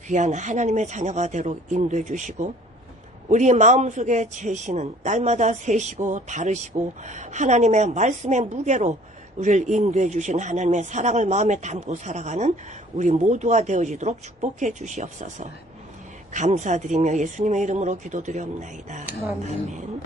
귀한 하나님의 자녀가 되도록 인도해 주시고, 우리 마음속에 제시는 날마다 새시고 다르시고 하나님의 말씀의 무게로 우리를 인도해 주신 하나님의 사랑을 마음에 담고 살아가는 우리 모두가 되어지도록 축복해 주시옵소서. 감사드리며 예수님의 이름으로 기도드리옵나이다. 아멘.